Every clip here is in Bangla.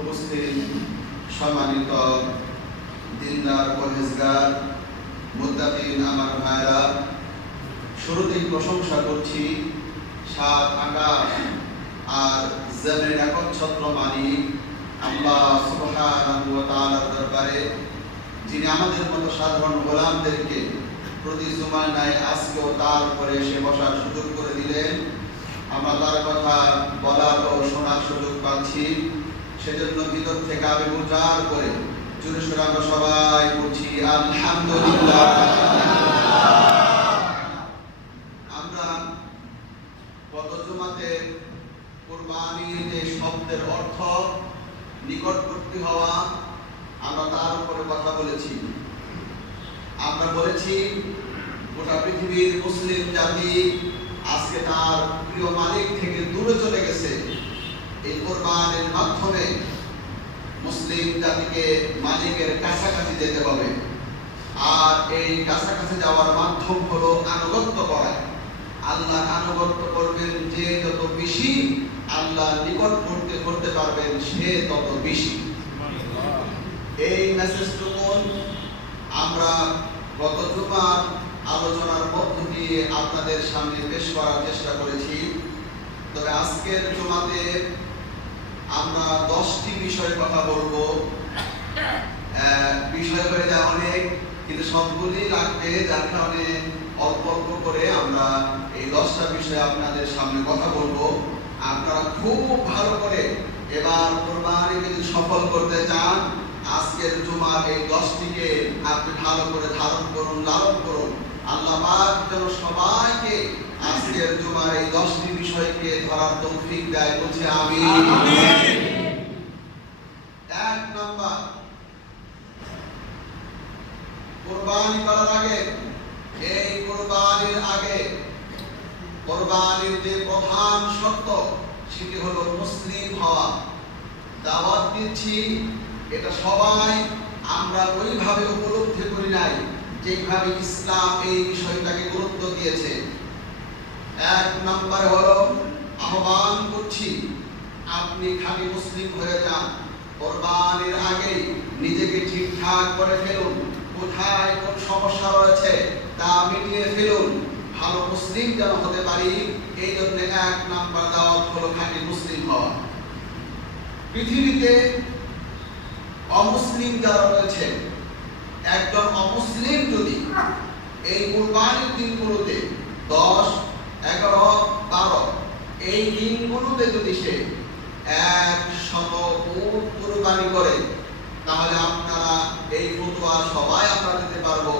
উপস্থিত সম্মানিত দিনদার পরহেজগার মুত্তাকিন আমার ভাইরা, শুরুতেই প্রশংসা করছি সাত আকাশ আর জমিনের একচ্ছত্র মালিক আল্লাহ সুবহানাহু ওয়া তাআলার দরবারে, যিনি আমাদের মতো সাধারণ গোলামদেরকে প্রতি জুমার ন্যায় আজকেও তার উপরে এসে বসার সুযোগ করে দিলেন। আমরা তার কথা বলার ও শোনার সুযোগ পাচ্ছি, সেজন্য ভিতর থেকে আবেগ উজাড় করে জোরে সোরে আমরা সবাই বলছি আলহামদুলিল্লাহ। আমরা গত জুমাতে কুরবানির যে শব্দের অর্থ নিকটবর্তী হওয়া, আমরা তার উপরে কথা বলেছি। আমরা বলেছি গোটা পৃথিবীর মুসলিম জাতি আজকে তার প্রিয় মালিক থেকে দূরে চলে গেছে। এই কোরবানির মাধ্যমে মুসলিম জাতিকে মালিকের কাছাকাছি যেতে হবে, আর এই কাছাকাছি যাওয়ার মাধ্যম হলো আনুগত্য করা। আল্লাহ আনুগত্য করবেন যে যত বেশি আল্লাহ নিকটবর্তী করতে পারবেন সে তত বেশি। এই মেসেজটুকু আমরা গত জুমার আলোচনার মধ্য দিয়ে আপনাদের সামনে পেশ করার চেষ্টা করেছি। তবে আজকের জুমাতে আমরা 10টি বিষয়ে কথা বলবো। বিষয় হয়ে যায় অনেক, কিন্তু সবগুলি লাগবে, যার কারণে অল্প অল্প করে আমরা এই 10টা বিষয়ে আপনাদের সামনে কথা বলবো। আপনারা খুব ভালো করে এবার কোরবানিকে যদি সফল করতে চান, আজকের জুমার এই 10টিকে আপনি ভালো করে ধারণ করুন, লালন করুন। আল্লাহ পাক যেন সবাইকে আজকের জুমার এই 10টি বিষয়কে ধরার তৌফিক দেয়, বলছে আমিন। 1 নাম্বার, কুরবানি করার আগে, এই কুরবানির আগে কুরবানির যে প্রধান শর্ত সেটি হলো মুসলিম হওয়া। দাওয়াত দিচ্ছি, এটা সবাই আমরা ওইভাবে উপলব্ধি করি নাই যেভাবে ইসলাম এই বিষয়টাকে গুরুত্ব দিয়েছে। 1 নম্বরে হলো আহ্বান করছি আপনি খাঁটি মুসলিম হয়ে যান। কোরবানির আগে নিজেকে ঠিকঠাক করে ফেলুন, কোথায় কোন সমস্যা রয়েছে তা মিটিয়ে ফেলুন, ভালো মুসলিম যেন হতে পারি। এই জন্য 1 নাম্বার দাওয়াত হলো খাঁটি মুসলিম হওয়া। পৃথিবীতে অমুসলিম যারা রয়েছে, একজন অমুসলিম যদি এই কুরবানির দিনগুলোতে 10, 11, 12 এই দিনগুলোতে যদি সে 100 উট কুরবানি করে, তাহলে আপনারা এই ফতোয়া সবাই আমরা দিতে পারবো।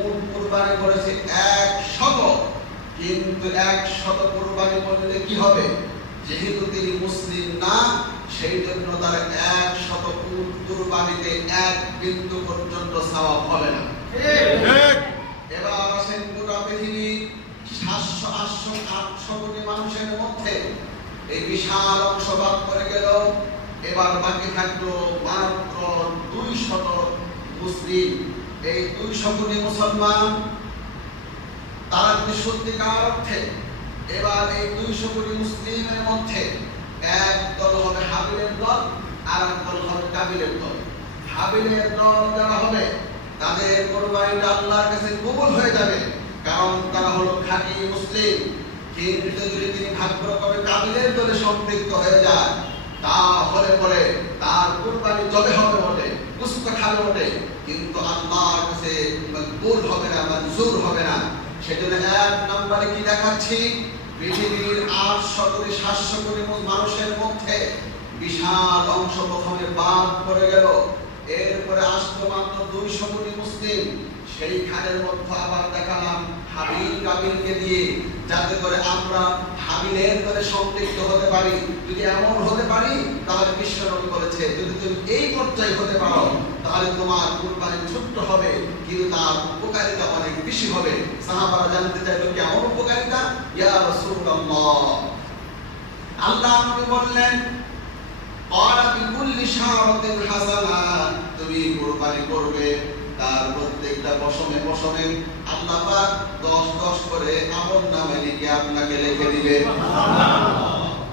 উট কুরবানি করেছে 100, কিন্তু 100 কুরবানি করলে কি হবে? যেহেতু তিনি মুসলিম না, সেই জন্য তার 100 উট কুরবানিতে 1 বিন্দু পর্যন্ত সওয়াব হবে না। এবার আসেন গোটা পৃথিবী 700-800 কোটি মানুষের মধ্যে এই বিশাল অংশ বাদ করে গেল। এবার বাকি থাকলো মাত্র 200 মুসলিম। এই 200 কোটি মুসলমান তারা যদি সত্যিকার অর্থে এবার এই 200 কোটি মুসলিমের মধ্যে এক দল হবে হাবিলের দল, আর এক দল হবে কাবিলের দল। হাবিলের দল যারা হবে তাদের কুরবানিটা আল্লাহর কাছে কবুল হয়ে যাবে, কারণ তারা হলো খাঁটি মুসলিম। কিন্তু যদি তিনি ভাগ্যক্রমে কাবিলের দলে সম্পৃক্ত হয়ে যায়, তাহলে পরে তার কুরবানি জবে হবে বটে, গোশত খাবে বটে, কিন্তু আল্লাহর কাছে কবুল হবে না, মঞ্জুর হবে না। সেজন্য 1 নম্বরে কি দেখাচ্ছি? পৃথিবীর 800-700 কোটি মানুষের মধ্যে বিশাল অংশ প্রথমে বাদ পড়ে গেল। এরপরে আসলো মাত্র 200 কোটি মুসলিম। সেইখানের মধ্যে আবার দেখালাম হাবিল কাবিলকে দিয়ে, যাতে করে আমরা হাবিলের দলে সম্পৃক্ত হতে পারি। যদি এমন হতে পারি, তাহলে বিশ্বনবী বলেছে যদি তুমি এই পর্যায়ে হতে পারো, তাহলে তোমার কুরবানি ছোট্ট হবে, কিন্তু তার উপকারিতা অনেক বেশি হবে। সাহাবারা জানতে চাইলো কেমন উপকারিতা? ইয়া রাসূলুল্লাহ, আল্লাহ নবী বললেন ক্বালা বিকুল্লি শারাতিন হাসানা, তুমি কুরবানি করবে, তার প্রত্যেকটা পশমে পশমে আল্লাহ পাক 10-10 করে আমলনামায় লিখে আপনাকে লিখে দিবেন।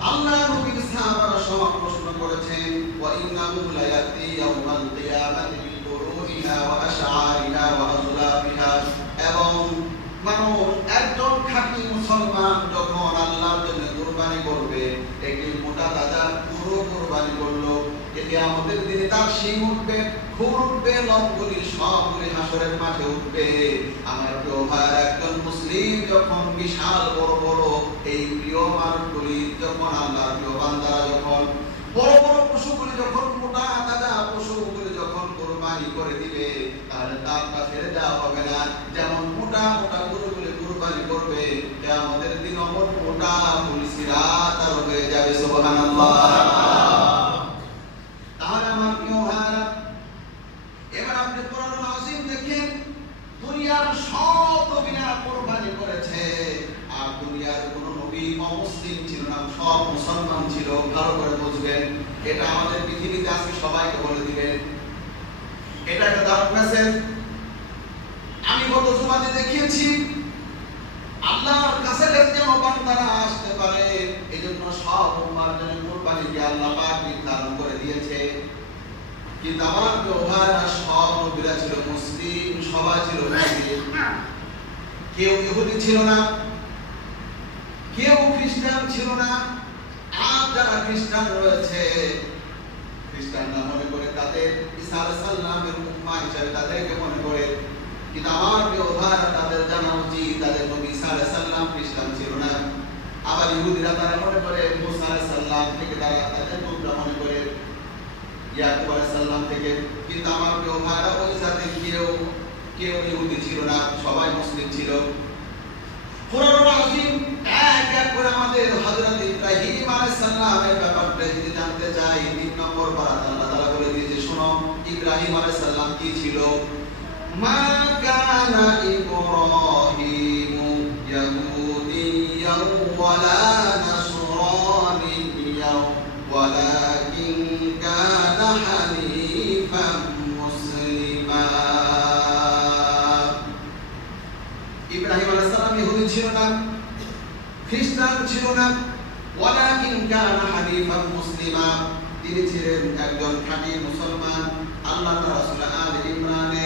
আল্লাহ নবী সাহাবারা সব প্রশ্ন করেছেন, ওয়া وإنه ليأتي يوم القيامة بقرونها وأشعارها وأزلافها এবং মানুষ একজন খাঁটি মুসলমান যখন আল্লাহর জন্য কুরবানি করবে, একটি মোটা তাজা পুরো কুরবানি করলো, এতে আমাদের দিনে তার শিং উঠবে, খুর উঠবে, লোমগুলি সবগুলি হাসরের মাঠে উঠবে। আমার প্রিয় ভাইয়ের, একজন মুসলিম যখন বিশাল বড় বড় এই প্রিয় মানুষগুলি যখন আল্লাহর প্রিয় বান্দারা যখন বড় বড় পশুগুলি যখন মোটা তাজা পশুগুলি যখন কুরবানি করে দিবে, তাহলে তারটা ছেড়ে দেওয়া হবে না। যেমন মোটা মোটা গরুগুলি কুরবানি করবে, কিয়ামতের দিন অমর মোটা পুলিশিরা তার হয়ে যাবে। সুবহানাল্লাহ। তাহলে আমার প্রিয় ভাইরা, এবার আপনি কোরআন আজিম দেখেন, দুনিয়ার সব নবীরা কুরবানি করেছে, আর দুনিয়ার কোন নবী অমুসলিম ছিল না, সব মুসলমান ছিল। ভালো করে বুঝবেন, এটা আমাদের পৃথিবীতে আজকে সবাইকে বলে দিবেন। এটা একটা দারুণ মেসেজ। আমি গত জুমাতে দেখিয়েছি, আল্লাহর কাছে যেন বান্দারা আসতে পারে, এজন্য সব উম্মার জন্য কুরবানিকে আল্লাহ পাক নির্ধারণ করে দিয়েছে। কিন্তু আমার প্রিয় ভাইরা, সব নবীরা ছিল মুসলিম, সবাই ছিল মুসলিম, কেউ ইহুদি ছিল না, কেউ খ্রিস্টান ছিল না। আর যারা খ্রিস্টান রয়েছে, খ্রিস্টানরা মনে করে তাদের ঈসা আলাইহিস সালামের উম্মাহ হিসেবে তাদেরকে মনে করে। কিন্তু আমার প্রিয় ভাইরা, তাদের জানা উচিত তাদের নবী ঈসা আলাইহিস সালাম খ্রিস্টান ছিল না। আবার ইহুদিরা তারা মনে করে মুসা আলাইহিস সালাম থেকে, তারা তাদের পুত্র মনে করে ইয়াকুব আলাইহিস সালাম থেকে। কিন্তু আমার প্রিয় ভাইরা, ওই জাতি কেউ ইহুদি ছিল না, সবাই মুসলিম ছিল। কোরআন আজিম এক এক করে আমাদের হযরত ইব্রাহিম আলাইহিস সালামের ব্যাপারটা যদি জানতে চাই, 3 নম্বর পারাতে আল্লাহ তাআলা বলে দিয়েছে, শুনো ইব্রাহিম আলাইহিস সালাম কি ছিল। মা কানা ইব্রাহিমু ইয়াহুদিয়্যান ওয়ালা নাসরানিয়্যান ওয়ালাকিন কানা হানিফান মুসলিমা। ইব্রাহিম আলাইহিস সালাম ইহুদি ছিল না, খ্রিস্টান ছিল না, ওয়ালাকিন কানা হানিফান মুসলিমা, তিনি ছিলেন একজন খাঁটি মুসলমান। আল্লাহ তাআলা সূরা আলে ইমরানে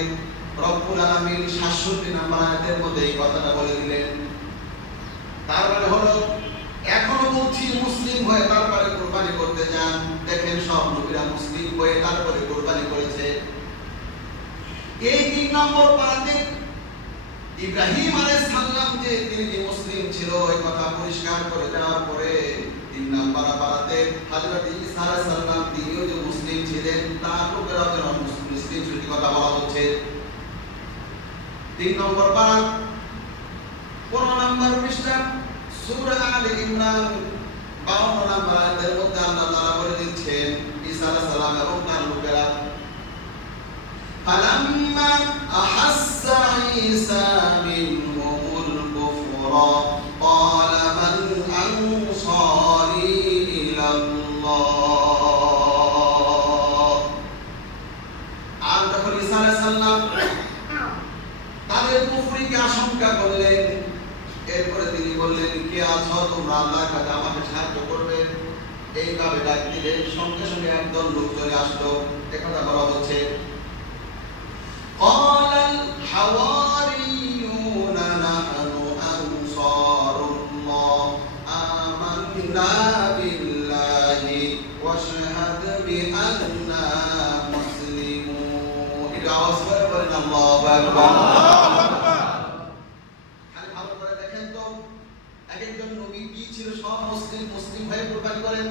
রব্বুল আলামিন ৬৭ নম্বর আয়াতের মধ্যে এই কথাটা বলে দিলেন। তার মানে হলো, এখনো বলছি মুসলিম হয়ে তারপরে কুরবানি করতে যান। দেখেন সব নবীরা মুসলিম হয়ে তারপরে কুরবানি করেছে। এই 3 নম্বর পারাতে ইব্রাহিম আলাইহিস সালাম যে তিনি মুসলিম ছিল, এই কথা পরিষ্কার করে দেওয়ার পরে 3 নম্বর পারাতে হযরত ঈসা আলাইহিস সালাম তিনিও যে মুসলিম ছিলেন, তার লোকেরাও যেন মুসলিম ছিল, কথা বলা হচ্ছে। 3 নম্বর পারা 15 নম্বর পৃষ্ঠা সূরা আলে ইমরান 52 নম্বর আয়াতের মধ্যে আল্লাহ তাআলা বলে দিচ্ছেন, ঈসা আলাইহিস সালাম এবং তার লোকেরা, ফালাম্মা আহাসসা ঈসা মিনহুমুল কুফরা ক্বালা মান আনসারি ইলাল্লাহ। আর যখন ঈসা আলাইহিস সালাম তাদের কুফরিকে আশঙ্কা করলেন, এরপরে তিনি বললেন, কে আছো তোমরা আল্লাহর কাছে আমাকে সাহায্য করবে। এইভাবে ডাক দিলেন, সঙ্গে সঙ্গে একদল লোক চলে আসলো। একথা বলা হচ্ছে, ক্বালাল হাওয়ারিয়ুনা নাহনু আনসারুল্লাহ আমান্না বিল্লাহি ওয়াশহাদ বিআন্না মুসলিমুন। এটা আওয়াজ করে বলেন আল্লাহু আকবার। মুসলিম হয়ে কুরবানি করেন,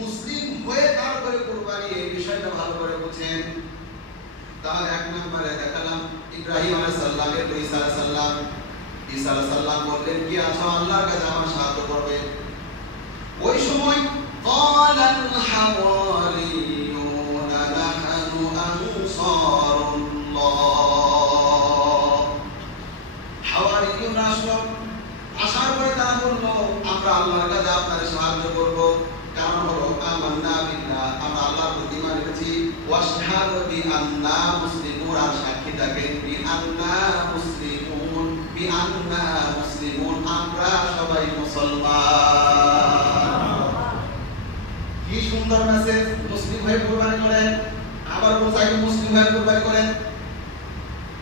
মুসলিম হয়ে তারপরে কুরবানি, এই বিষয়টা ভালো করে বুঝেন। তাহলে 1 নম্বরে দেখালাম ইব্রাহিম আলাইহিস সালামের ঈসা আলাইহিস সালাম। ঈসা আলাইহিস সালাম বললেন, কি আছো আল্লাহর কাছে আমার সাহায্য করবে। ওই সময় ক্বালাল হাওয়ারিয়ুনা নাহনু আনসারুল্লাহ, হাওয়ারিয়ুনা আসার পরে তারা বলল, আমরা আল্লাহর কাছে আপনাদের সাহায্য করব। কারণ হলো আমান্না বিল্লাহ, আমরা আল্লাহর প্রতি ঈমান এনেছি, ওয়াশহাদু বিআন্না মুসলিমুন, আর সাক্ষী থাকেন বিআন্না মুসলিমুন, আমরা সবাই মুসলমান। কি সুন্দর মেসেজ, মুসলিম হয়ে কুরবানি করেন, আবার বলছে মুসলিম হয়ে কুরবানি করেন।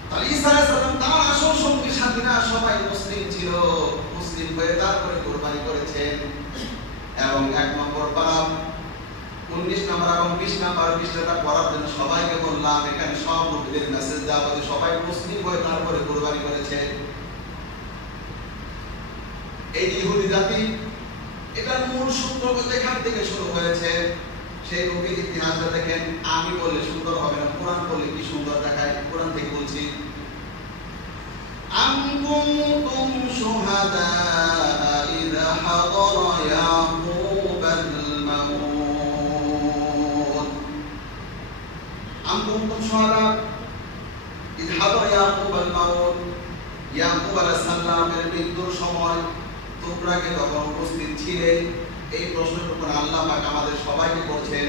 তাহলে ঈসা আলাইহিস সালাম তার আসল সঙ্গী সাথীরা সবাই মুসলিম ছিল, মুসলিম হয়ে তারপরে কুরবানি করেছেন। এবং 1 নম্বর পারা 19 নম্বর এবং 20 নম্বর বিষয়টা পড়ার জন্য সবাইকে বললাম, এখানে সব নবীদের মেসেজ দেওয়া হয়েছে, সবাই মুসলিম হয়ে তারপরে কুরবানি করেছে। এই ইহুদি জাতি এটার মূল সূত্র যেখান থেকে শুরু হয়েছে সেই নবীর ইতিহাসটা দেখেন। আমি বললে সুন্দর হবে না, কোরআন বললে কি সুন্দর দেখায়। কোরআন থেকে বলছি, আম কুনতুম শুহাদা ইযা হাদারা ইয়াকুবাল মাউত। আম কুনতুম শুহাদা ইযা হাদারা ইয়াকুবাল মাউত। ইয়াকুব আলাইহিস সালামের মৃত্যুর সময় তোমরা কি তখন উপস্থিত ছিলে? এই প্রশ্নের উপর আল্লাহ পাক আমাদের সবাইকে করছেন।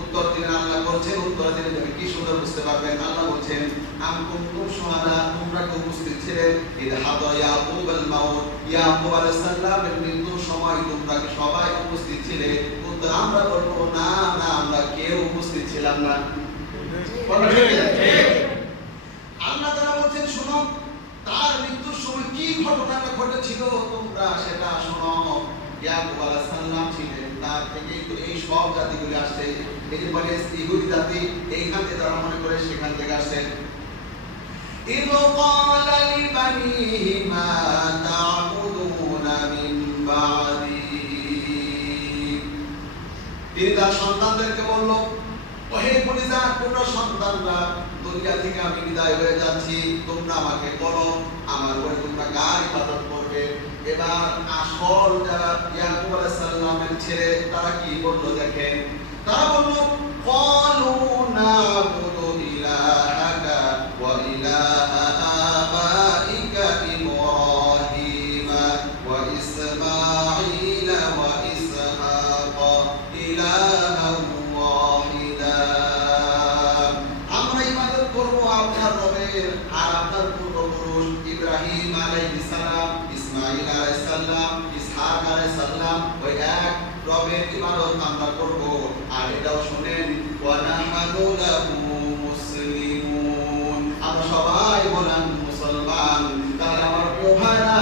উত্তর দিলেন আল্লাহ করছেন, উত্তর দিলে তুমি কি সুন্দর বুঝতে পারবেন। আল্লাহ বলছেন, আম কুনতুম শুহাদা, তোমরা কি উপস্থিত ছিলে ইযা হাদারা ইয়াকুবাল মাউত। ইয়াকুব আলাইহিস সালামের মৃত্যুর সময় তোমরা কি সবাই উপস্থিত ছিলে? উত্তর আমরা বলবো না, না আমরা কেউ উপস্থিত ছিলাম না। আল্লাহ তাআলা বলছেন, শোনো তার মৃত্যুর সময় কি ঘটনাটা ঘটেছিল তোমরা সেটা শোনো। ইয়াকুব আলাইহিস সালাম ছিলেন, তার থেকেই তো এই সব জাতিগুলি আসছে। এই যে বলে ইহুদি জাতি, এইখান থেকে তারা মনে করে সেখান থেকে আসছে। ইয ক্বালা লিবানিহি মা তা'বুদুনা মিন বা'দি। তিনি তার সন্তানদেরকে বলল, ওহে কলিজার পুত্র সন্তানরা, দুনিয়া থেকে আমি বিদায় হয়ে যাচ্ছি, তোমরা আমাকে বলো আমার পরে তোমরা কার ইবাদত করবে। এবার আসল যারা ইয়াকুব আলাইহিস সালামের ছেলে তারা কি বলল দেখেন। তারা বলল, ক্বালু না'বুদু ইলাহাকা ওয়া ইলাহা আবাইকা ইব্রাহিম ওয়া ইসমাঈল ওয়া ইসহাক ইলাহান ওয়াহিদা। আমরা ইবাদত করব আপনার রবের আর আপনার পূর্বপুরুষ ইব্রাহিম আলাইহিস সালাম, ইসমাঈল আলাইহিস সালাম, ইসহাক আলাইহিস সালাম, ওই এক রবের ইবাদত আমরা করব। আর এটাও শুনেন, ওয়া নাহনু লাহু মুসলিমুন, আমরা সবাই বলেন মুসলমান। তাহলে আমার ভাইরা,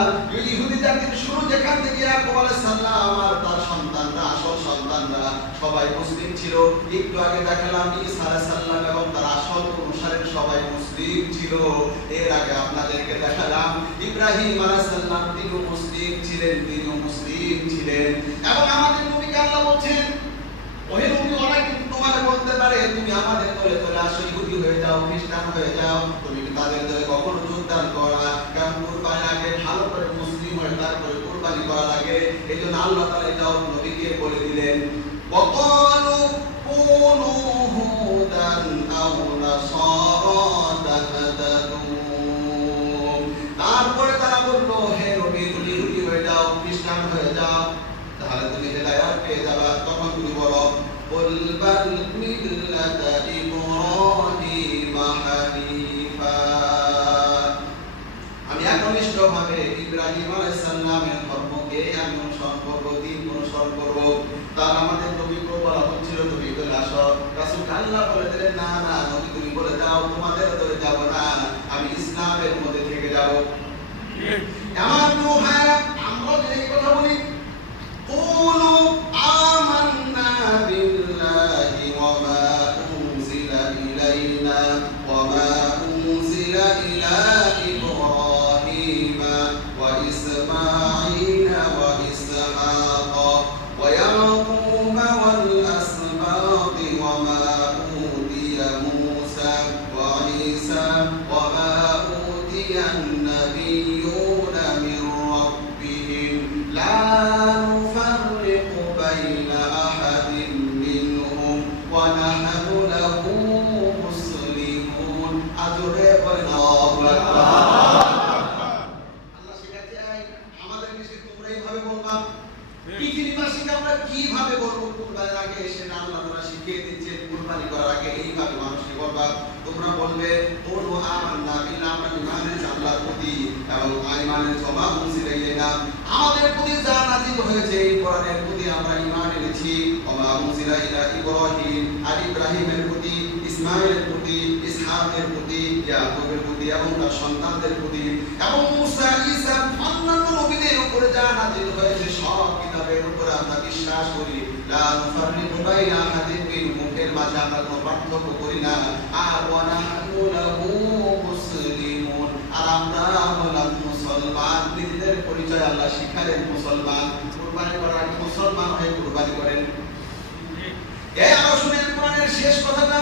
ইহুদি জাতির শুরু যেখান থেকে ইয়াকুব আলাইহিস সালাম আর তার সন্তানরা, আসল সন্তানরা সবাই মুসলিম ছিল। একটু আগে দেখালাম ঈসা আলাইহিস সালাম এবং তার আসল অনুসারীরা সবাই মুসলিম ছিল। এর আগে আপনাদেরকে দেখালাম ইব্রাহিম আলাইহিস সালাম, তিনিও মুসলিম ছিলেন, তিনিও মুসলিম ছিলেন। এবং আমাদের নবীকে আল্লাহ বলছেন, ওহে নবী, ওরা কিন্তু তোমাকে বলতে পারে তুমি আমাদের দলে চলে আসো, ইহুদি হয়ে যাও, খ্রিস্টান হয়ে যাও, তুমি কি তাদের দলে কখনো যোগদান করা? কারণ কুরবানির আগে ভালো করে মুসলিম হয়ে তারপরে কুরবানি করা লাগে। এই জন্য আল্লাহ তাআলা এটাও নবীকে বলে দিলেন, ওয়াকালু কুনু হুদান আও নাসারা তাহতাদু। তারপরে তারা বলল, হে নবী, তুমি ইহুদি হয়ে যাও, খ্রিস্টান হয়ে যাও, তাহলে তুমি হেদায়েত পেয়ে যাবে। তখন তুমি বলো, কুল বাল মিল্লাতা ইব্রাহিম হানিফা, আমি একনিষ্ঠভাবে ইব্রাহিম আলাইহিস সালামের ধর্মকে আমি অনুসরণ করব, দিন অনুসরণ করব। তার আমাদের নবীকে বলা হচ্ছিল তুমি চলে আসো। রাসূল আল্লাহ বলে দিলেন, না না নবী, তুমি বলে দাও তোমাদের দলে যাব না, আমি ইসলামের মধ্যে থেকে যাব। আমার ভাইরা, আমরা যদি এই কথা বলি, কুলু আমান্না বিল্লাহি ওয়া মা উনজিলা ইলাইনা ওয়া মা উনজিলা ইলা ইব্রাহিম ওয়া ইসমাঈল ওয়া ইসহাক ওয়া ইয়াকুব ওয়াল আসবাত ওয়া মা উতিয়া মূসা ওয়া ঈসা ওয়া মা উতিয়া আন-নাবিyyুনা মির রাব্বিহিম লা নুফাররিকু বাইনা আহাদিন মিনহুম ওয়া নাহনু লাহু মুসলিমুন। আজরে বলেন আল্লাহু আকবার। আল্লাহ শিখাতে আমাদেরকে সে তোমরা এইভাবে বলবা। পৃথিবীবাসীকে আমরা কিভাবে বলবো কুরবানির আগে, সেটা আল্লাহ তাআলা শিখিয়ে দিচ্ছেন। কুরবানি করার আগে এইভাবে মানুষকে বলবা, তোমরা বলবে কুলু আমান্না বিল্লাহি, আমরা ঈমান এনেছি আল্লাহর প্রতি এবং ঈমান এনেছি ওয়া মা উনজিলা ইলাইনা, আমাদের প্রতি যা নাযিল হয়েছে এই কোরআনের প্রতি প্রতি আমরা ঈমান এনেছি ওমা উনজিলা ইলা ইব্রাহিম আর ইব্রাহিমের প্রতি ইসমাঈলের প্রতি ইসহাকের প্রতি ইয়াকুবের প্রতি এবং তার সন্তানদের প্রতি এবং মুসা ঈসা অন্যান্য নবীদের উপরে যা নাযিল হয়েছে সব কিতাবের উপরে আমরা বিশ্বাস করি লা নুফাররিকু বাইনা আহাদিন মিনহুম এর মাঝে আমরা কোনো পার্থক্য করি না আর ওয়া নাহনু লাহু মুসলিমুন আর আমরা হলাম মুসলমান নিজেদের পরিচয় আল্লাহ শিখালেন মুসলমান কুরবানি করার মুসলমান হয়ে কুরবানি করেন এই আবার শুনেন কোরআনের শেষ কথাটা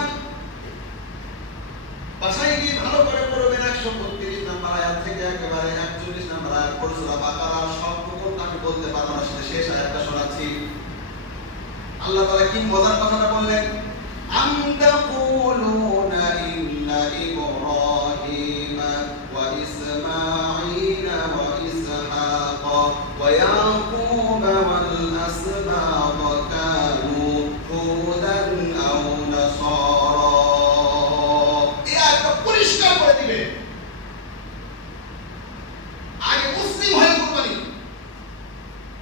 বাসায় গিয়ে ভালো করে পড়বেন 132 নম্বর আয়াত থেকে একেবারে 41 নম্বর আয়াত পড়ে সূরা বাকারা সবটুকু আমি বলতে পারবো না সেটা শেষ আয়াতটা শোনাচ্ছি আল্লাহ তাআলা কি মজার কথাটা বললেন আম তাকুলুনা ইন্না ইব্রাহিমা ওয়া ইসমাঈলা ওয়া ইসহাক ওয়া ইয়াকুব ওয়াল আসবাত কানু হুদান আও নাসারা এই আয়াতটা পরিষ্কার করে দিবে আগে মুসলিম হয়ে কুরবানি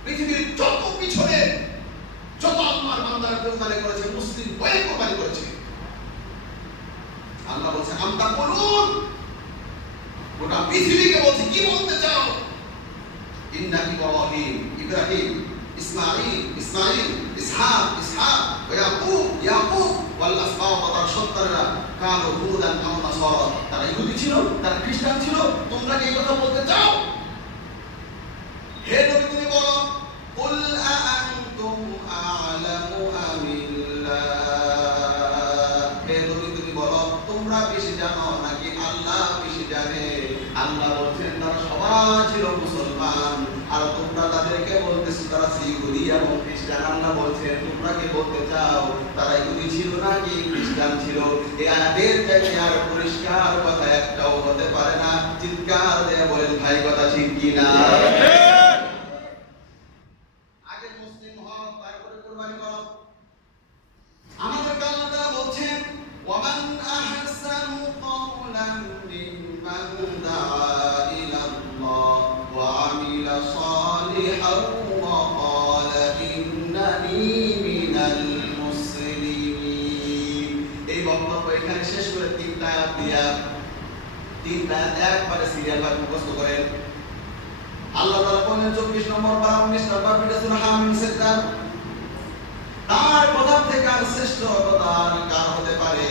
পৃথিবীর যত পিছনে যত আল্লাহর বান্দারা কুরবানি করেছে মুসলিম হয়ে কুরবানি করেছে আল্লাহ বলছে আমরা বলুন গোটা পৃথিবীকে বলছে কি বলতে চাও ইন্না ইব্রাহিম ইসমাঈল ইসহাক ওয়া ইয়াকুব ওয়াল আসবাত তার সন্তানরা কানু হুদান আও নাসারা তারা ইহুদি ছিল তারা খ্রিস্টান ছিল তোমরা কি এই কথা বলতে চাও হে নবী তুমি বলো কুল আআনতুম আ'লামু আমিল্লাহ হে নবী তুমি বলো তোমরা বেশি জানো নাকি আল্লাহ বেশি জানে আল্লাহ বলেন তারা সবাই ছিল মুসলমান আর তোমরা তাদেরকে বলতেছো তারা ইহুদি এবং খ্রিস্টান আল্লাহ বলেন তোমরা কি বলতে চাও তারা ইহুদি ছিল নাকি খ্রিস্টান ছিল এই আয়াতের থেকে আর পরিষ্কার কথা একটাও হতে পারে না চিৎকার দিয়ে বলেন ভাই কথা ঠিক কি না আগে মুসলিম হও তারপরে কুরবানি করো আমাদের আল্লাহ তাআলা বলছেন ওয়ামান আহসানু কওলান মিম্মান দাআ ইলা আল্লাহ ওয়া আমিলা সালিহান ওয়া ক্বালা ইন্নানি মিনাল মুসলিমিন এই বক্তব্য এখানে শেষ করে তিনটা আয়াত দিয়া তিনটা আয়াত একবারে সিরিয়াল ভাবে মুখস্থ করেন আল্লাহ তাআলা বলেন 24 নম্বর বা 19 নম্বর পৃষ্ঠা সূরা হামিম সেজদা তার কথা থেকে আর শ্রেষ্ঠ কথা কার হতে পারে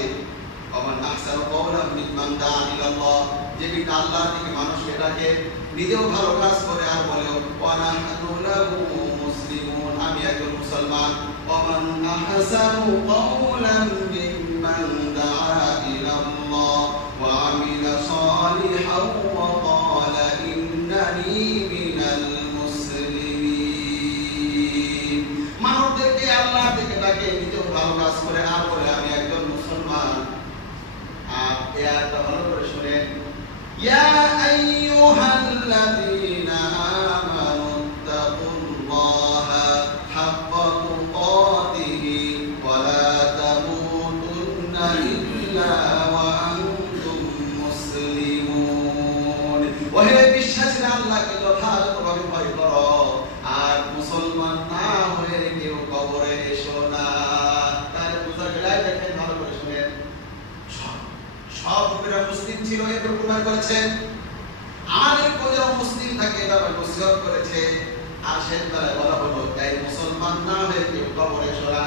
ওমান আহসানু কওলান মিম্মান দাআ ইলাল্লাহ যে ব্যক্তি আল্লাহর দিকে মানুষকে ডাকে নিজেও ভালো কাজ করে আর বলে ওয়া নাহনু লাহু মুসলিমুন আমি একজন মুসলমান ওমান আহসানু কওলান মিম্মান দাআ ইলাল্লাহ ওয়া আমিলা সালিহান ওয়া ক্বালা ইন্নানি মিনাল মুসলিমিন মানুষদেরকে আল্লাহর দিকে ডাকে নিজেও ভালো কাজ করে আর বলে আমি একজন মুসলমান আর এই আয়াতটা ভালো করে শুনেন ইয়া আইয়ুহাল্লাযীনা আমানু তাকুল্লাহা হাক্কা তুকাতিহি ওয়া লা তামুতুন্না ইল্লা ওয়া আনতুম মুসলিমুন ওহে বিশ্বাসীরা আল্লাহকে যথাযথভাবে ভয় করো আর মুসলমান না হয়ে কেউ কবরে এসো না তাহলে বুঝা গেল দেখেন ভালো করে শুনেন সব লোকেরা মুসলিম ছিল এরপর কুরবানি করেছে আমাদের কোন মুসলিম থাকে এভাবে নসিহত করেছে আর শেষ বেলায় বলা হলো তাই মুসলমান না হয়ে কেউ কবরে এসো না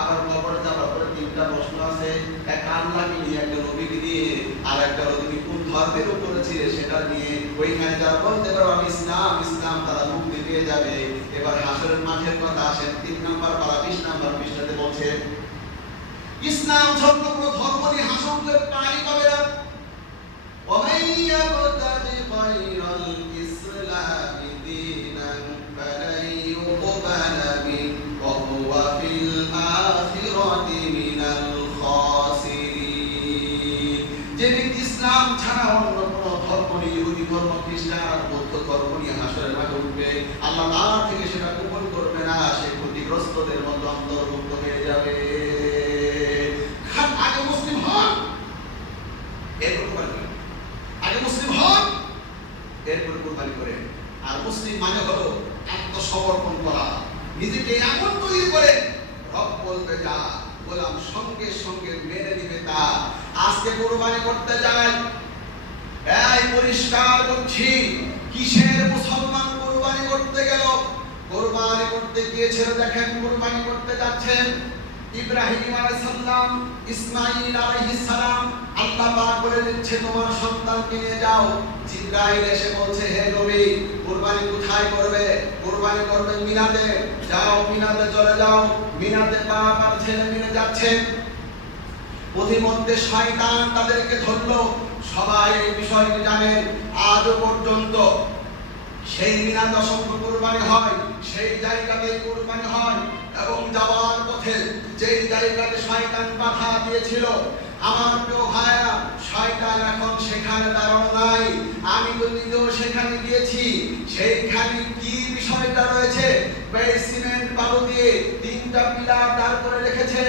আবার কবরে যাওয়ার পরে তিনটা প্রশ্ন আছে এক আল্লাহকে নিয়ে একটা নবীকে দিয়ে আর একটা নবী কোন ধর্মের উপরে ছিল সেটা নিয়ে ওইখানে যারা বলতে পারো আমি ইসলাম তারা মুক্তি পেয়ে যাবে এবার হাসরের মাঠের কথা আসেন 3 নম্বর পারা 20 নম্বর পৃষ্ঠাতে বলছে ইসলাম ছোট কোনো ধর্ম নিয়ে হাসরকে পানি পাবে না ومن يبتغي غير الإسلام دينا فلن يقبل منه وهو في الآخرة من الخاسرين যে ব্যক্তি ইসলাম ছাড়া অন্য কোনো ধর্ম নিয়ে ইহুদি ধর্ম খ্রিস্টান আর বৌদ্ধ ধর্ম নিয়ে হাসরের মাঠে উঠবে আল্লাহ তার থেকে সেটা কবুল করবে না সে ক্ষতিগ্রস্তদের মধ্যে অন্তর্ভুক্ত হয়ে যাবে আগে মুসলিম হন এরপর কুরবানি করেন আগে মুসলিম হন এরপর কুরবানি করেন আর মুসলিম মানে হলো আত্মসমর্পণ করা নিজেকে গোলাম সঙ্গে সঙ্গে মেনে নিবে তা। আজকে কুরবানি করতে যায়, এই পরিষ্কার করছি, কিসের মুসলমান কুরবানি করতে গেল? কুরবানি করতে গিয়েছিল, দেখেন কুরবানি করতে যাচ্ছেন ইব্রাহিম আলাইহিস সালাম, ইসমাঈল আলাইহিস সালাম, আল্লাহ পাক বলে দিচ্ছে তোমার সন্তানকে নিয়ে যাও। জিবরাইল এসে বলছে, হে নবী, কুরবানি কোথায় করবে? কুরবানি করবে মিনাতে। যাও মিনাতে চলে যাও। মিনাতে বাপ আর ছেলে মিলে যাচ্ছেন। প্রতিমধ্যে শয়তান তাদেরকে ধরলো। সবাই এই বিষয়টি জানেন। আজও পর্যন্ত সেই মিনাতে অসংখ্য কুরবানি হয়, সেই জায়গাতেই কুরবানি হয়। এবং যাওয়ার পথে যেই জায়গাতে শয়তান বাধা দিয়েছিল, আমার প্রিয় ভাইরা, শয়তান এখন সেখানে দাঁড়ানো নাই। আমি তো নিজেও সেখানে গিয়েছি। সেইখানে কি বিষয়টা রয়েছে? সিমেন্ট বালু দিয়ে 3টা পিলার দাঁড় করে রেখেছে।